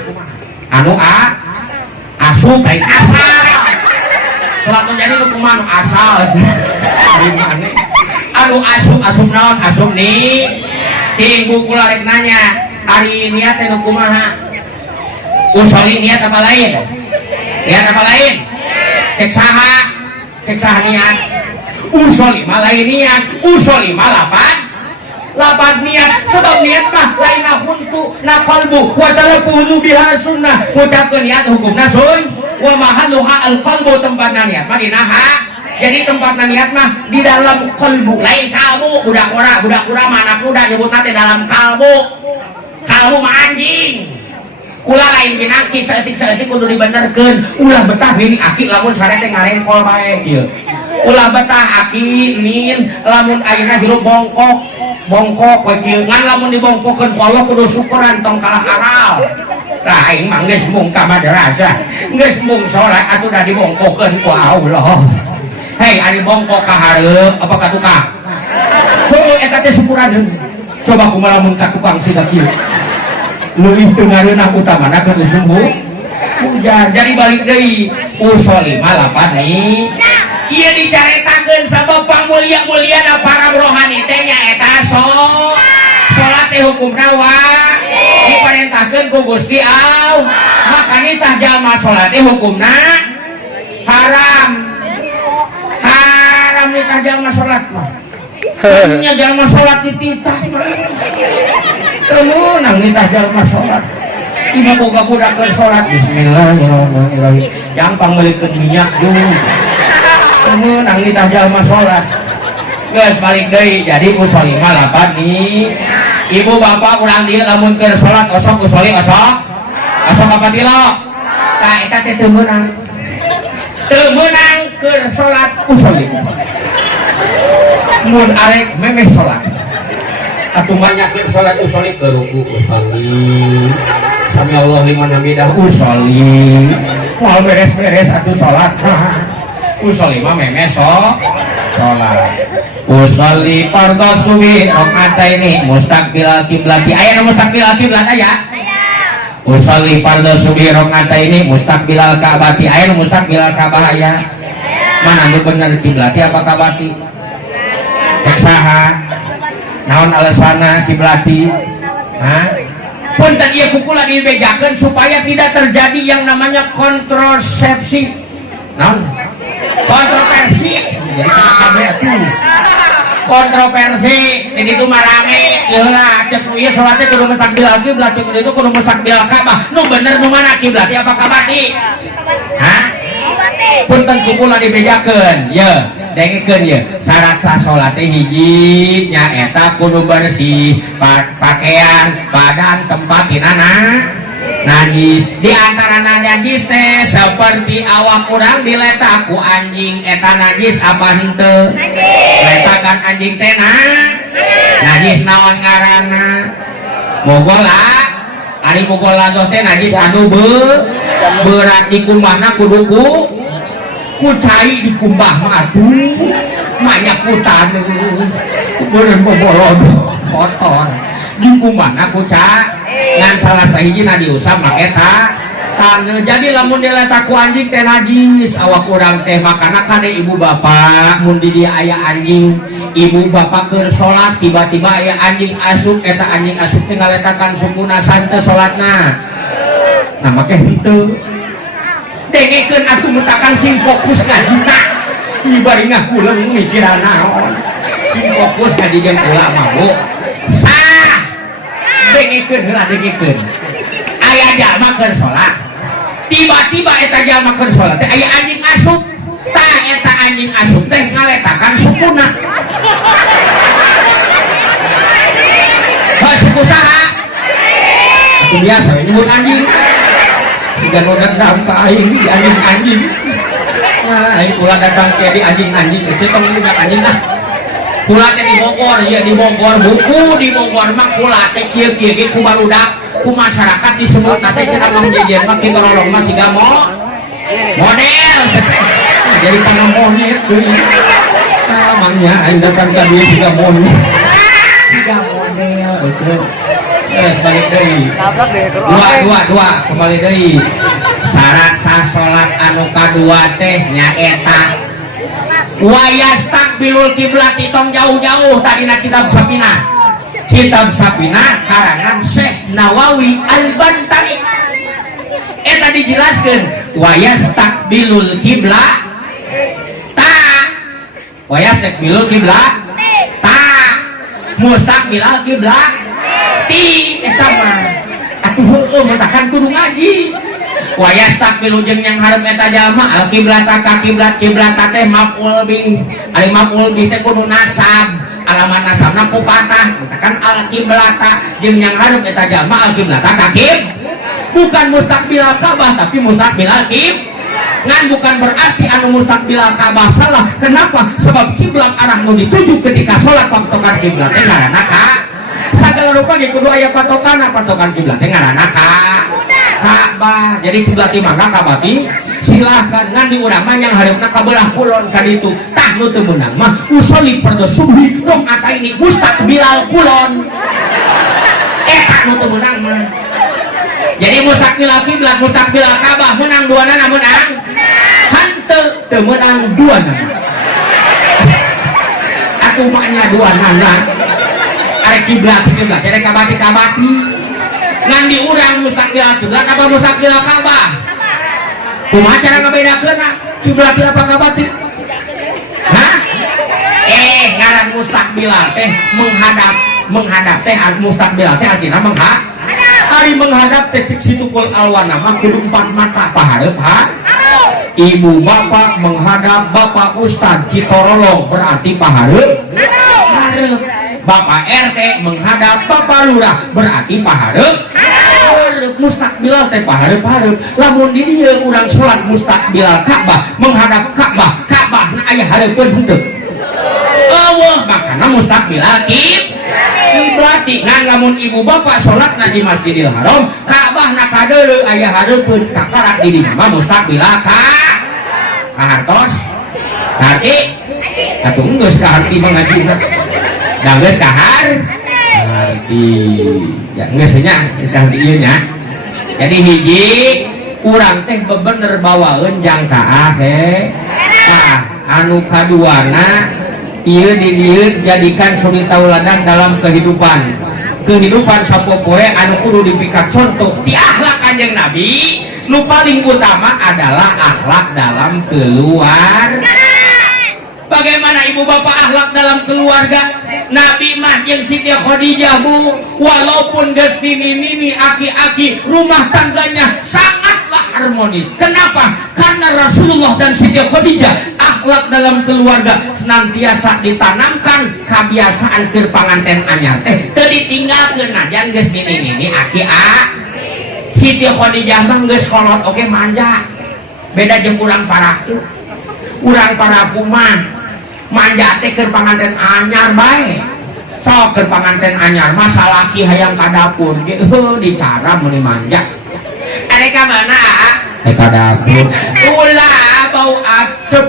anu asup lain asal sholat nu jadi nu kumaha nu asal anu asup naon asup ni cing bu kula rek nanya ari niat teh nu kumaha usoli niat apa lain niat apa lain cek saha niat usoli mah lain niat usoli mah lapan niat sebab niat mah lain huntu na qalbu wa talaqulu biha sunnah ucapkeun niat hukumna sun wa mahalluha al qalbu tempatna niat mah dinaha jadi tempatna niat mah di dalam qalbu lain kalbu budak ura mana kuda nyebutna teh dalam kalbu mah anjing kula lain pinangkit saeutik kudu dibenerkeun ulah betah bini aki lamun sare teh ngarengkol bae kieu ulah betah aki nin lamun ayeuna hirup bongkok we kieu ngan lamun dibongkokeun ku Allah kudu syukuran tong kalah haral tah aing mah geus mung ka madrasah geus mung salat atuh da dibongkokeun ku Allah hei ari bongkok ka hareup apa ka tukang heuh eta teh syukuraneun coba kumaha lamun ka tukang siga kieu leuwih teu ngareunah utamana keur sumbu hujan jadi balik deui usoli malapan nih ieu dicaritakeun sabab pamulya-mulyana para rohani teh nyaeta salat teh hukumna wa diparentahkeun ku Gusti Allah makana tah jalma salat teh hukumna haram nih tah jalma salat mah nya jalma salat dititah temunang nitah jalma sholat ibu boga budak ke sholat bismillahirrahmanirrahim yang pangmelikeun minyak dulu temunang nitah jalma sholat geus balik deui jadi usoli mah lapan nih ibu bapak urang dieu lamun keur sholat osok usoli osok apa tilo tah eta teh teu meunang keur sholat usoli mun arek memeh sholat atuh banyakin sholat usoli keruku usoli sami Allah liman hamidah usoli mau beres-beres atuh sholat usolli mah meme sholat usolli fardhu subhi rakaataini mustaqbilal kiblati aya nu mustaqbilal kiblat aya usolli fardhu subhi rakaataini mustaqbilal ka'bati aya nu mustaqbilal ka'bah aya mana nu bener kiblati apa ka'bati cek saha naon alasanna kiblati hah punten ieu kukula dibejakeun supaya tidak terjadi yang namanya kontroversasi naon kontroversi jadi kabeh atuh kontroversi jadi itu marame ieu lah cek ieu salatnya kudu mustaqbil kiblat cek itu kudu mustaqbil Ka'bah nu bener nu mana kiblati apa ka'bati hah punten kukula dibejakeun ye dengekeun ye syarat sah salat teh hiji nyaeta kudu bersih pakaian badan tempat dinana najis di antara najis teh seperti awak urang diletak ku anjing eta najis apa henteu letakan anjing teh najis naon ngaranna mogola ari mogola teh najis anu berat di kumbahna kudu ku cai di kumbah mah atuh banyak kutan beureun bobolod kotor di kumbahna ku ngan salah sahijina diusap make tanu jadi lamun diletak ku anjing teh najis awak urang teh makana kade ibu bapak mun di dia aya anjing ibu bapak keur salat tiba-tiba aya anjing asup eta anjing asup teh ngaletakan sukuna santai salatna nah make henteu dengekeun atuh mutakan sing fokus ngajina ibari ngakuleung mikiran naon sing fokus ka dijeun kula mah Bu sah dengekeun heula dengekeun aya jalma keur salat tiba-tiba eta jalma keur salat teh aya anjing asup tah eta anjing asup teh ngaletakan sukuna suku saha itu biasa nyebut anjing jika nu dendam ka aing di anjing-anjing nah aing kula datang ke di anjing-anjing itu tong budak anjing ah kula teh di Bogor ieu di Bogor buku di Bogor mah kula teh kieu-kieu ge ku barudak ku masyarakat disebut teh cenah mah jejer mah kitu rolong mah siga model nah jadi tanah monyet deui namanya aing datang ka dieu siga monyet siga model betul balik deui dua kembali deui syarat sah salat anu kadua teh nyaeta wayastaqbilul kiblati tong jauh-jauh tadina kitab Sapina karangan Syekh Nawawi Al-Bantani eta dijelaskeun wayastaqbilul kiblat wayastaqbilul kiblat mustaqbilal kiblat ti eta mah atuh heueuh matakan kudu ngaji wayastaqbilu jeung yang hareup eta jalma al kiblata ka kiblat teh maf'ul bih ari maf'ul bih teh kudu nasab alamat nasabna ku patah matakan al kiblata jeung yang hareup eta jalma al kiblata ka bukan mustaqbilal Ka'bah tapi mustaqbilal ngan bukan berarti anu mustaqbilal Ka'bah salah kenapa sebab kiblat arah nu dituju ketika salat patokan kiblat teh ngaranna sagala rupa ge kudu aya patokan kiblat teh ngaranna Ka'bah jadi kiblat mah Ka'bah silahkan ngan di urang mah yang hareupna ka beulah kulon ka ditu tah nu teu meunang mah usolli fardhu subhi rakaataini mustaqbilal kulon eta nu teu meunang mah jadi mustaqbilal kiblat mustaqbilal Ka'bah meunang duana namun henteu teu meunang duana atuh maknya duana ari kiblat jadi kabati ngan di urang mustaqbil kiblat apa mustaqbil Ka'bah kumaha cara ngabedakeun kiblat apa kabati hah ngaran mustaqbil teh menghadap teh mustaqbil teh artina hari menghadap teh cek situ kul alwana mah kudu 4 mata pahareup ibu bapak menghadap bapak ustad kitorolong berarti pahareup bapak RT menghadap bapak lurah berarti pahareup mustaqbil teh pahareup lamun di dieu urang salat mustaqbil Ka'bah menghadap Ka'bah na aya hareupeun henteu eueuh makana mustaqbil kiblat ngan lamun ibu bapak salatna di Masjidil Haram Ka'bah na kadeuleu aya hareupeun kakarak di dieu mah mustaqbil ka hartos Kaki atuh geus ka harti mangajina da geus ka harti ya geus nya kita dieu nya jadi hiji urang teh bebener bawaeun jang ka anu kaduana ieu di dieu jadikan suri tauladan dalam kehidupan sapopoe anu kudu dipikat contoh ti akhlak Kanjeng Nabi nu paling utama adalah akhlak dalam keluarga. Bagaimana ibu bapak akhlak dalam keluarga? Nabi mah yang Siti Khadijah bu, walaupun geus nini aki-aki, rumah tangganya sangatlah harmonis. Kenapa? Karena Rasulullah dan Siti Khadijah akhlak dalam keluarga senantiasa ditanamkan kebiasaan keur panganten anyar teh teu ditinggalkeun najan geus nini aki-aki. Siti Khadijah mah geus kolot oge manja. Beda jeung urang paraku. Urang paraku mah manja teh keur panganten anyar bae. Sok keur panganten anyar mah salaki hayang ka dapur ge dicara meuni manja. Are ka mana aa? Ka dapur. Ulah bau acep.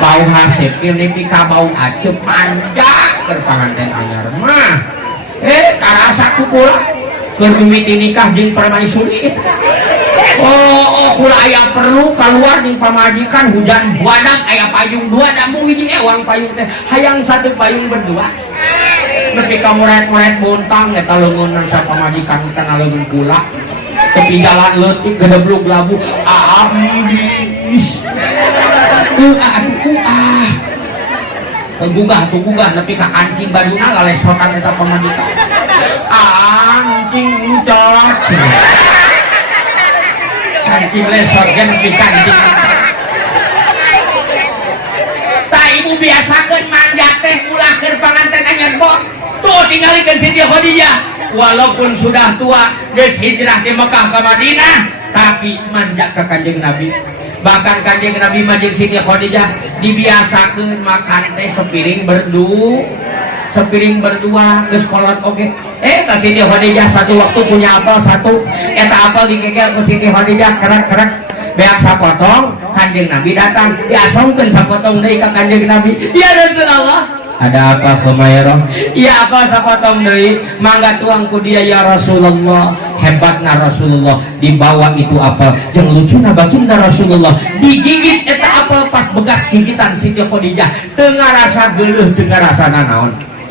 Bau hasep ini ka bau acep manja keur panganten anyar mah. Karasa ku pula keur mimiti nikah jeung permaisuri. Kula aya perlu keluar di pamajikan hujan buadak aya payung dua dan mu hiji ewang payung teh hayang satu payung berdua nepi ka muret-muret bontang eta leungeun sa pamajikan kana leungeun kula tepi jalan leutik gedeblug labu abis gugah nepi ka kancing baduna lalesotan eta pamajikan anjing cocok kancing lesor gen di kancing tak ibu biasakan manja teh ulah keur panganten anyar bon tuh tinggalikeun Siti Khadijah walaupun sudah tua geus hijrah di Mekah ke Madinah tapi manja ke Kanjeng Nabi bahkan Kanjeng Nabi mah jeung Siti Khadijah dibiasakeun makan teh sepiring berdua geus kolot oge ka Siti Khadijah satu waktu punya apel satu eta apel dikegel ke Siti Khadijah kerak beak sapotong Kanjeng Nabi datang diasongkeun sapotong deui ka Kanjeng Nabi ya Rasulullah ada apa Humairah ya apa sapotong deui mangga tuang ku dia ya Rasulullah hebatna Rasulullah dibawa itu apel jeung lucuna baginda Rasulullah digigit eta apel pas bekas gigitan Siti Khadijah teu ngarasa geuleuh teu ngarasa nanaon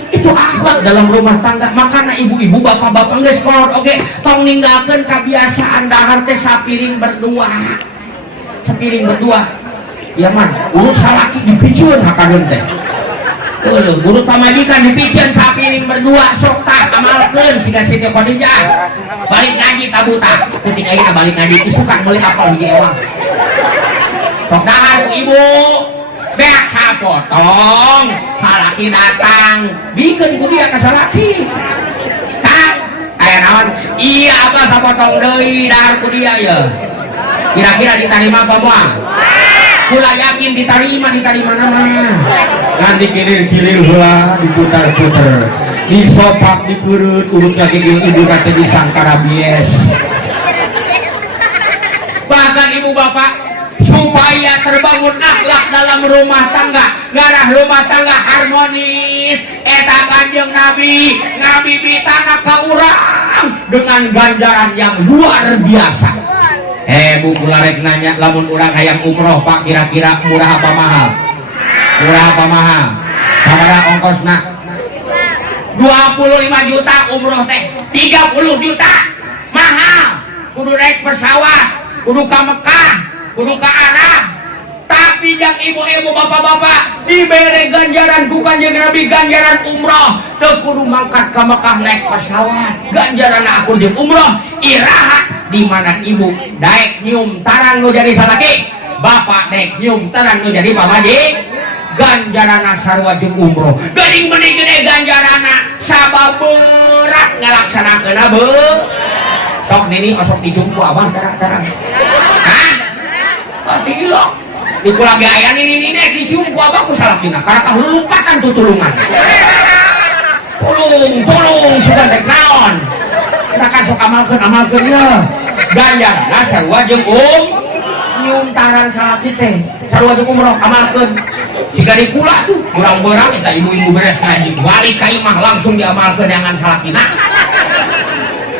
itu akhlak dalam rumah tangga makanya ibu-ibu bapak-bapak geus kolot oge tong ninggalkeun kebiasaan dahar teh sapiring berdua ya man urut salaki dipicieun hakadeun teh urut pamajikan dipicieun sapiring berdua sok tah amalkeun siga Siti Khadijah balik ngaji tabuta ketika ayeuna balik ngaji isukan meuli apal hiji ewang sok dahar ku ibu beak sapotong salaki datang bikin ku dia ke salaki aya naon iya apa sapotong deui dahar ku dia ya kira-kira diterima apa moal kula yakin diterima nama kan dikilir-kilir heula diputar-putar disopak dipeurut urutnya gigil ibu kate disangka rabies bahkan ibu bapak supaya terbangun akhlak dalam rumah tangga ngarah rumah tangga harmonis eta Kanjeng Nabi bitana ka urang dengan ganjaran yang luar biasa bu kula rek nanya lamun urang hayang umroh Pak kira-kira murah apa mahal sabaraha ongkosna 25 juta umroh teh 30 juta mahal kudu naik pesawat kudu ka Mekah kudu ka Arab tapi yang ibu-ibu bapak-bapak diberi ganjaran ku Kanjeng Nabi ganjaran umroh teu kudu mangkat ka Mekah naik pesawat ganjaran aku jeung umroh iraha di mana ibu daek nyium tarang nu jadi salaki bapak daek nyium tarang nu jadi pamaji ganjarana sarua jeung umroh geuning bening gede ganjarana sabab berat ngalaksanakeunna sok nini osok dijungku abah tarang tilok di lagi ayah ini dicium ku abah ku salakina karena kahulumpatan tutulungan tulung sudah dek naon kita kan sok amalkeun ya ganjaran sarua jeung nyuntaran salaki teh sarua jeung umroh amalkeun jika dikula tuh kurang berang eta ibu-ibu beres ngaji balik ka imah langsung diamalkeun dengan salakina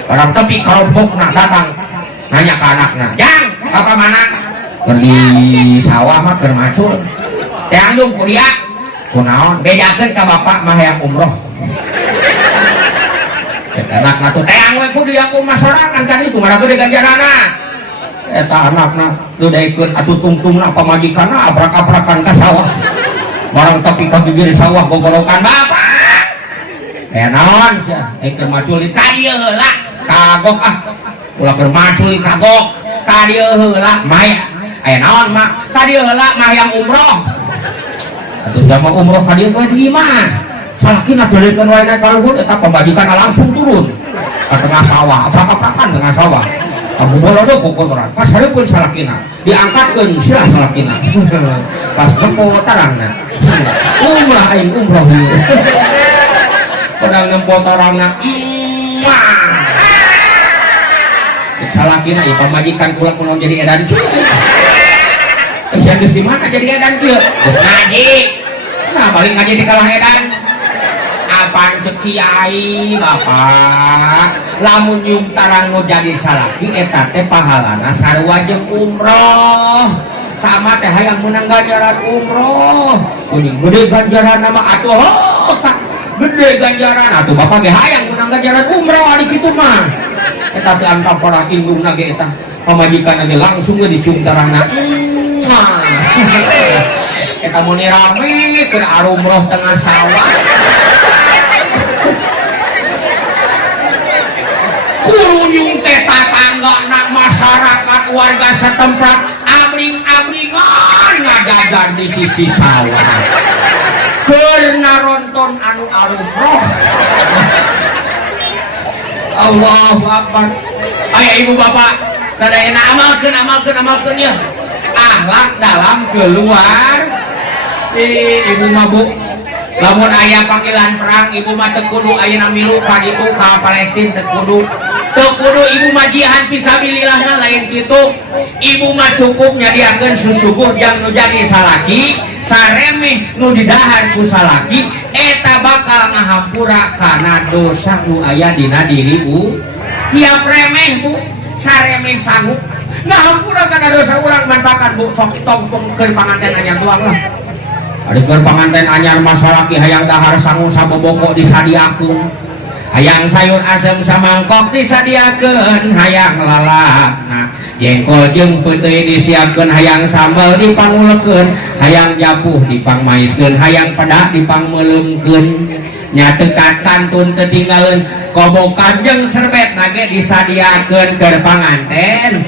barang tepi kelompokna datang nanya ke anakna jang apa mana pergi sawah mah keur macul teh andung kuliah kunaon bedakeun ka bapak mah yang umroh cek anakna tuh teh we kudu yang masyarakat kan itu mah gede ganjarana eta anakna dudaikeun atuh tungtungna pamajikanna abrak-abrakan ka sawah barang tapi kagigir sawah gogorokan bapak naon sia keur macul ka dieu heula kagok ulah keur macul kagok ka dieu heula mae aya naon mak ka dieu heula mah yang umroh atuh siapa umroh ka dieu di imah salakina dolekeun wae na kaluhur eta pambajikanna langsung turun ka tengah sawah aprak-aprakan tengah sawah Abu bolodo kokoran pas hareupeun salakina diangkatkeun sia salakina pas nempo tarangna umrah aing umroh padahal nempo tarangna salakina ieu pamajikan kula kunaon jadi edan kieu sia geus di mana jadi edan kieu geus ngaji nah balik ngaji di kalah edan apaan cek kiai bapak lamun nyuntarang nu jadi salaki eta teh pahalana sarua jeung umroh tamat teh hayang menang ganjaran umroh kuning gede ganjaran nama atuh tak gede ganjaran atuh bapak ge hayang menang ganjaran umroh ari kitu mah eta teh angka para indungna ge eta pamajikanna ge langsung ge dicuntarana eta mun rame keur arumroh tengah sawah kurunyung teh tatanggana masyarakat warga setempat abring-abringan ngadagan di sisi sawah keur naronton anu arumroh Allahu Akbar aya ibu bapak sadayana amalkeun ya akhlak dalam keluar ibu mabuk lamun aya panggilan perang ibu mah teu kudu ayeuna milu paditu ka Palestina teu kudu ibu mah jihad fisabilillahna lain kitu ibu mah cukup nyadiakeun susuguh jang nu jadi salaki saremeh nu didahar ku salaki eta bakal ngahampura kana dosa nu aya dina diri bu tiap remeh bu saremeh sanggup ngahampura kana dosa urang mantakan bu sok tongkong keur panganten anyar doang lah ada keur panganten anyar masalaki hayang dahar sangu saboboko disadiakeun hayang sayur asem samangkok disadiakeun hayang lalakna jengkol jeung peuteuy disiapkeun hayang sambal dipanguleukeun hayang japuh dipangmaiskeun hayang pedak dipangmeuleumkeun nya teu kantun teu tinggalkeun kobokan jeung serbet nage disadiakeun keur panganten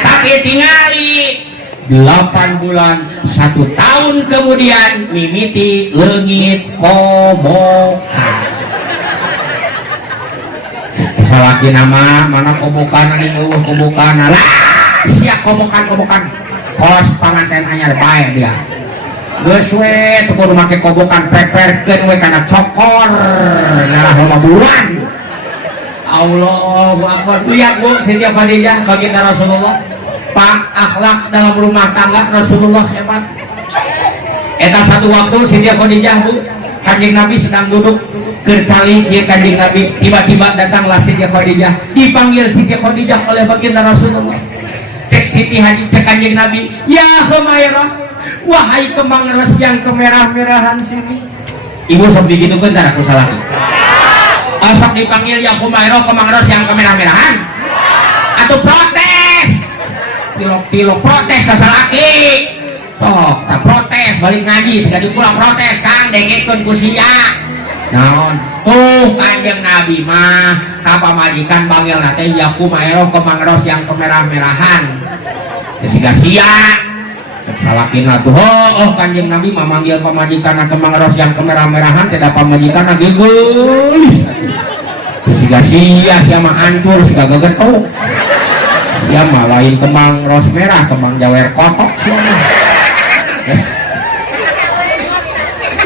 tapi tingali 8 bulan 1 tahun kemudian mimiti leungit kobokan salaki nama mana kobokan anu eueuh kobokan lah sia kobokan kos panganten anyar bae dia geus we teu kudu make kobokan peperkeun we kana cokor ngarah 5 bulan Allahu Akbar lihat bu Siti Khadijah baginda Rasulullah pak akhlak dalam rumah tangga Rasulullah hebat eta satu waktu Siti Khadijah bu Kanjeng Nabi sedang duduk kercali kieu Kanjeng Nabi tiba-tiba datanglah Siti Khadijah dipanggil Siti Khadijah oleh baginda Rasulullah cek Siti Haji cek Kanjeng Nabi ya Humairah wahai kembang res yang kemerah-merahan sini ibu sok digitukeun tah aku salah sok dipanggil ya Humairah kembang res yang kemerah-merahan atau protes pilok protes ka salaki sok tak protes balik ngaji sekali pulang protes kang dengekeun ku sia naon tuh Kanjeng Nabi mah ka pamajikan bangelna teh ya Humairah kembang ros yang kemerah-merahan teh siga sia cek salakina tuh Kanjeng Nabi mah manggil pamajikanna kembang ros yang kemerah-merahan teh da pamajikanna geus teh siga sia sia mah hancur siga gegetuk sia mah lain kembang ros merah kembang jawer kotok sia mah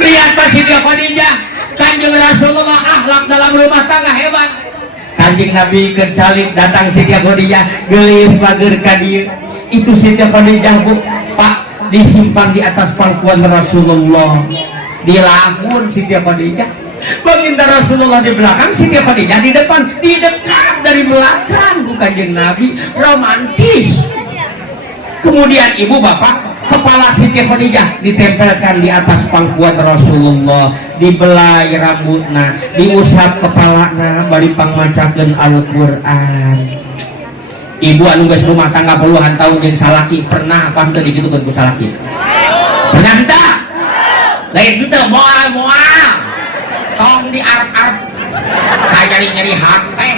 lihat pas Siti Khadijah Kanjeng Rasulullah akhlak dalam rumah tangga hebat Kanjeng Nabi kercalik datang Siti Khadijah geulis pager ka dieu Itu Siti Khadijah Bu, Pak, disimpan di atas pangkuan Rasulullah. Dilahun Siti Khadijah, baginda Rasulullah di belakang, Siti Khadijah di depan, di dekat dari belakang Bu Kanjeng Nabi, romantis. Kemudian ibu bapak, kepala Siti Khadijah ditempelkan di atas pangkuan Rasulullah, dibelai rambutna, diusap kepalana, bari pangmacakeun Al-Qur'an. Ibu anu geus rumah tangga puluhan tahun jeung salaki, pernah apa teu digitukeun ku salaki? Pernah teu? Lain teu moal-moal. Tong di arep-arep kayak nyeri hati.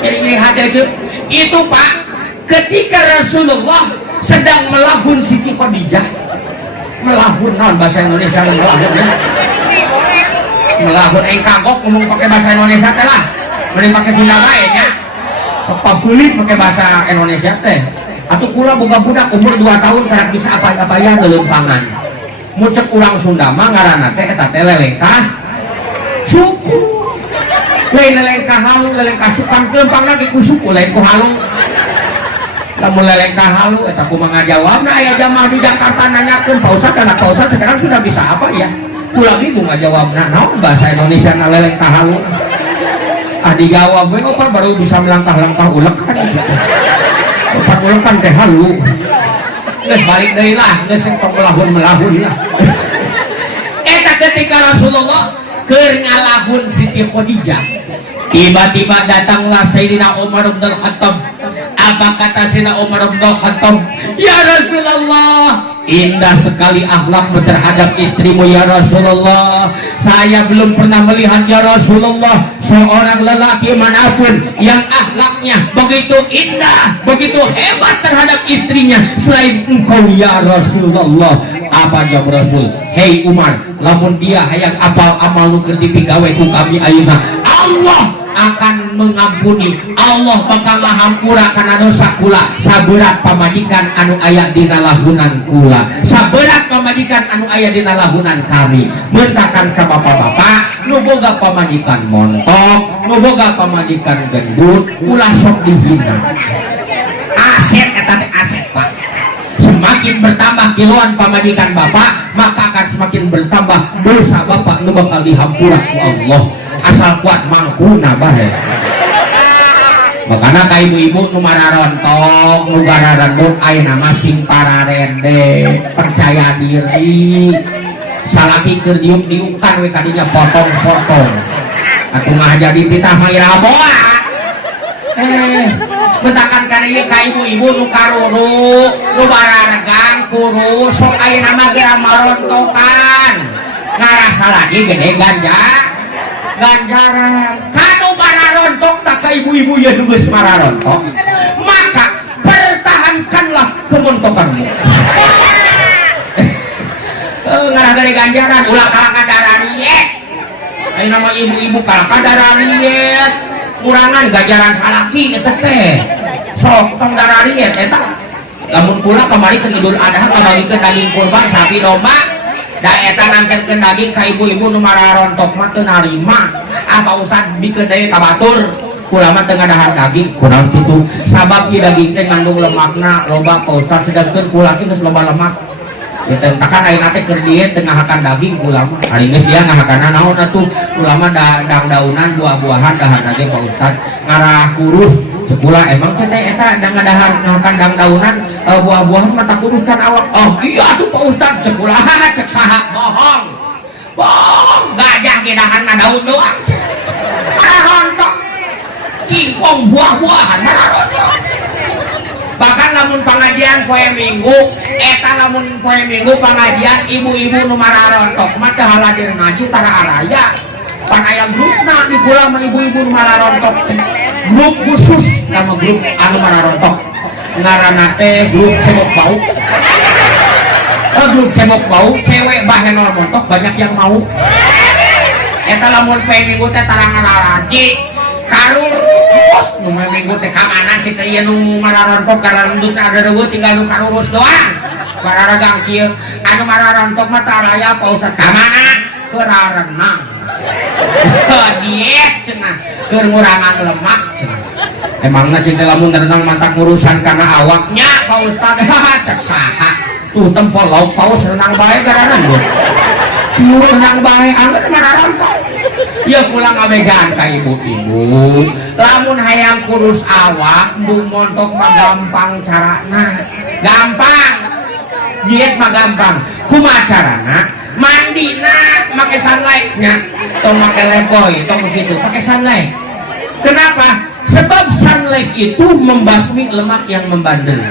Nyeri hati cuy. Itu Pak, ketika Rasulullah sedang melahun Siti Khadijah, melahun non bahasa Indonesia melahun ya. Melahun kagok ngomong pakai bahasa Indonesia teh lah. Mending pakai Sunda bae nya. Kepabulit pakai bahasa Indonesia teh. Atuh kula boga budak umur 2 tahun karek bisa apa-apa ya leumpangan. Mucek ulang Sunda mah ngaranna teh eta teh lelengkah suku. Lain lelengkah halu, lelengkah sukan leumpangna di ku suku lain ku halu. Lamun lelengkah halu eta kumaha ngajawabna aya jamaah di Jakarta nanyakeun Pak Ustaz, anak Pak Ustaz sekarang sudah bisa apa ya? Kula gitu ngajawabna naon bahasa Indonesia na lelengkah halu. Digawab we opa baru bisa melangkah-langkah ulek kan. Opa ulek kan teh halu. Geus balik deui lah, geus tong melahun lah. Eta ketika Rasulullah keur ngalahun Siti Khadijah, tiba-tiba datanglah Sayyidina Umar bin Khattab. Apa kata Sayyidina Umar bin Khattab? Ya Rasulullah, indah sekali akhlakmu terhadap istrimu ya Rasulullah. Saya belum pernah melihat ya Rasulullah seorang lelaki manapun yang akhlaknya begitu indah, begitu hebat terhadap istrinya selain engkau ya Rasulullah. Apa jawab Rasul? Hei Umar, lamun dia hayang apal amal nu keur dipigawe ku kami ayeuna, Allah akan mengampuni. Allah bakal ngahampura kana dosa kula saberat pamajikan anu aya dina lahunan kula, saberat pamajikan anu aya dina lahunan kami. Mentakan ka bapak-bapak nu boga pamajikan montok, nu boga pamajikan gendut, ulah sok dihina. Aset eta teh aset Pak. Semakin bertambah kiloan pamajikan bapak, maka akan semakin bertambah dosa bapak nu bakal dihampura ku Allah. Asal kuat mangkuna bae. Makana ka ibu-ibu nu mararontok, nu gararendut ayeuna masing pararende, percaya diri. Salaki keur diuk-diukan we kadinya potong-potong. Atuh mah jadi pitah mah iraboa. Bentakan kana ieu ka ibu-ibu nu karuru, nu bararegang kurus, sok ayeuna mah geura marontokan. Ngarasa lagi gede ganjaran kanu mararontok tak ka ibu-ibu ya geus mararontok, maka pertahankanlah kemontokanmu. Ngarah dari ganjaran ulah kalah kadarariet. Ayeuna mah ibu-ibu kalah kadarariet, kurangan ganjaran salaki eta teh. Sok tong darariet eta. Lamun kula kamari ke Idul Adha kabagikeun daging kurban sapi domba, da eta nangkelkeun daging ka ibu-ibu nu mararontok mah teu narima. Apa Ustad bikeun deui ka batur, kula mah teu ngadahar daging. Kurang kitu, sabab ieu daging teh ngandung lemakna loba Pak Ustad, sedangkeun kula teh geus loba lemak. Kita takan ayeuna teh keur diet teu ngahakan daging kula mah. Ari geus dia ngahakanna naon atuh? Kula mah daun-daunan, buah-buahan dahar daging Pak Ustad. Ngarah kurus cepula emang teh eta da ngadahar ngahakan daun-daunan, buah-buahan mah tak kuruskan awak. Oh iya atuh Pak Ustad, cepula cek saha bohong. Bohong, gajah ge dahan daun doang. Mararontok. Kingkong buah-buahan mararontok. Bahkan lamun pengajian poe minggu, eta lamun poe minggu pengajian ibu-ibu nu mararontok mah teu haladir ngaji tara araya. Pan aya grupna di kula mah ibu-ibu nu mararontok. Grup khusus nama grup anu mararontok. Ngaranna teh grup cebok bau. Grup cebok bau, cewek bahenol montok banyak yang mau. Eta lamun poe minggu teh tara ngararaji. Karurus nu minggu teh ka mana si teh ieu nu mararontok karandut ada reueut tinggal nu karurus doang. Bararagang kieu anu mararontok mah taraya Pak Ustad ka mana? Keur renang. Diet cenah, keur ngurangan lemak cenah. emangna cinta lamun renang mantak urusan karena awaknya Pak Ustad cek saha tuh tempol lauk paus renang bae garanan gue piur renang bae angin mana rontok ya pulang abegan ka ibu-ibu lamun hayang kurus awak dung montok mah gampang carana gampang diet mah gampang kumaha carana mandina make sunlightnya tong make lepoy tong begitu pakai sunlight kenapa sebab sunlight itu membasmi lemak yang membandel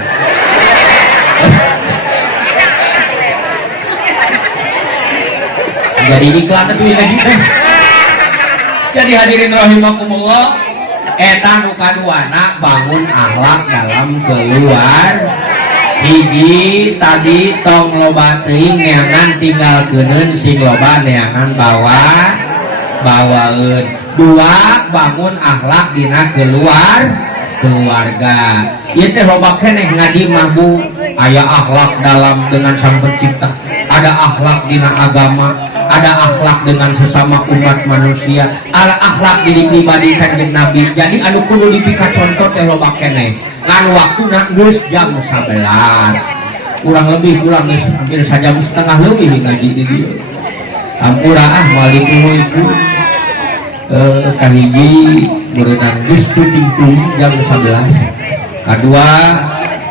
jadi iklan itu lagi jadi hadirin rahimakumullah eta nu kaduana bangun akhlak dalam keluar hiji tadi tong loba teuing neangan tinggal keuneun sing loba neangan bawaeun dua bangun akhlak dina keluarga ieu teh loba keneh ngadi mabu aya akhlak dalam dengan sang pencipta ada akhlak dina agama ada akhlak dengan sesama umat manusia ada akhlak diri pribadi kanjeng Nabi jadi anu kudu dipika contoh teh loba keneh ngan waktuna geus jam 11 kurang lebih geus hampir sajam setengah lebih ngaji di dieu ampura waalaikumsalam itu kahiji berenang geus tuting jam 11 kadua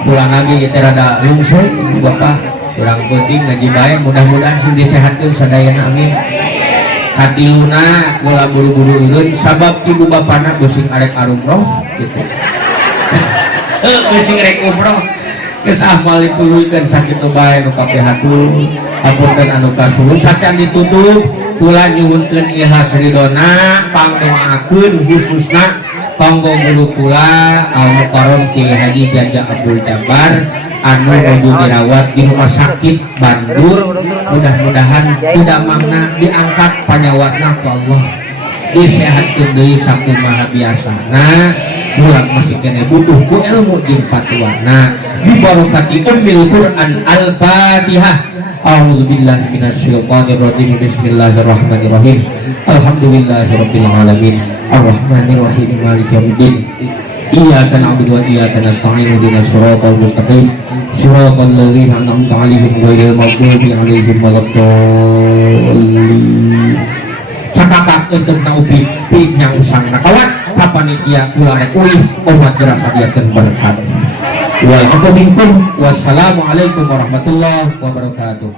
pulang lagi teh rada lungsur Bapak kurang penting ngaji bae mudah-mudahan sing disehatkeun sadayana amin katiluna kula buru-buru eureun sabab ibu bapana beusin arek arumroh gitu beusin rek umroh geus ahmal dituluykeun sakitu bae nu kapihatul hapunten anu kasuhun sacan ditutup kula nyuwunkeun ikhlas ridona pangdoakeun khususna kanggo guru kula Al Mukarram Kiai Haji Jaja Abdul Jabbar anu nuju dirawat di rumah sakit Bandung mudah-mudahan tidak mangna diangkat panyawatna ku Allah disehatkeun deui sakumaha biasana bulan masih kene butuh ku ilmu jeung fatwana bi barokati ummil Quran Al-Fatihah. A'udzu billahi minasyaitonir rajim. Bismillahirrahmanirrahim. Alhamdulillahirabbil alamin. Arrahmanir rahim. Maliki yaumiddin. Iyyaka na'budu wa iyyaka nasta'in. Ihdinas siratal mustaqim. Siratal ladzina an'amta 'alaihim ghairil maghdubi 'alaihim waladdallin. Cakakak untuk naupi pinyang sang nakawat kapanitia kula rek uih umat dirasa diakeun berkat. Wassalamualaikum warahmatullahi wabarakatuh.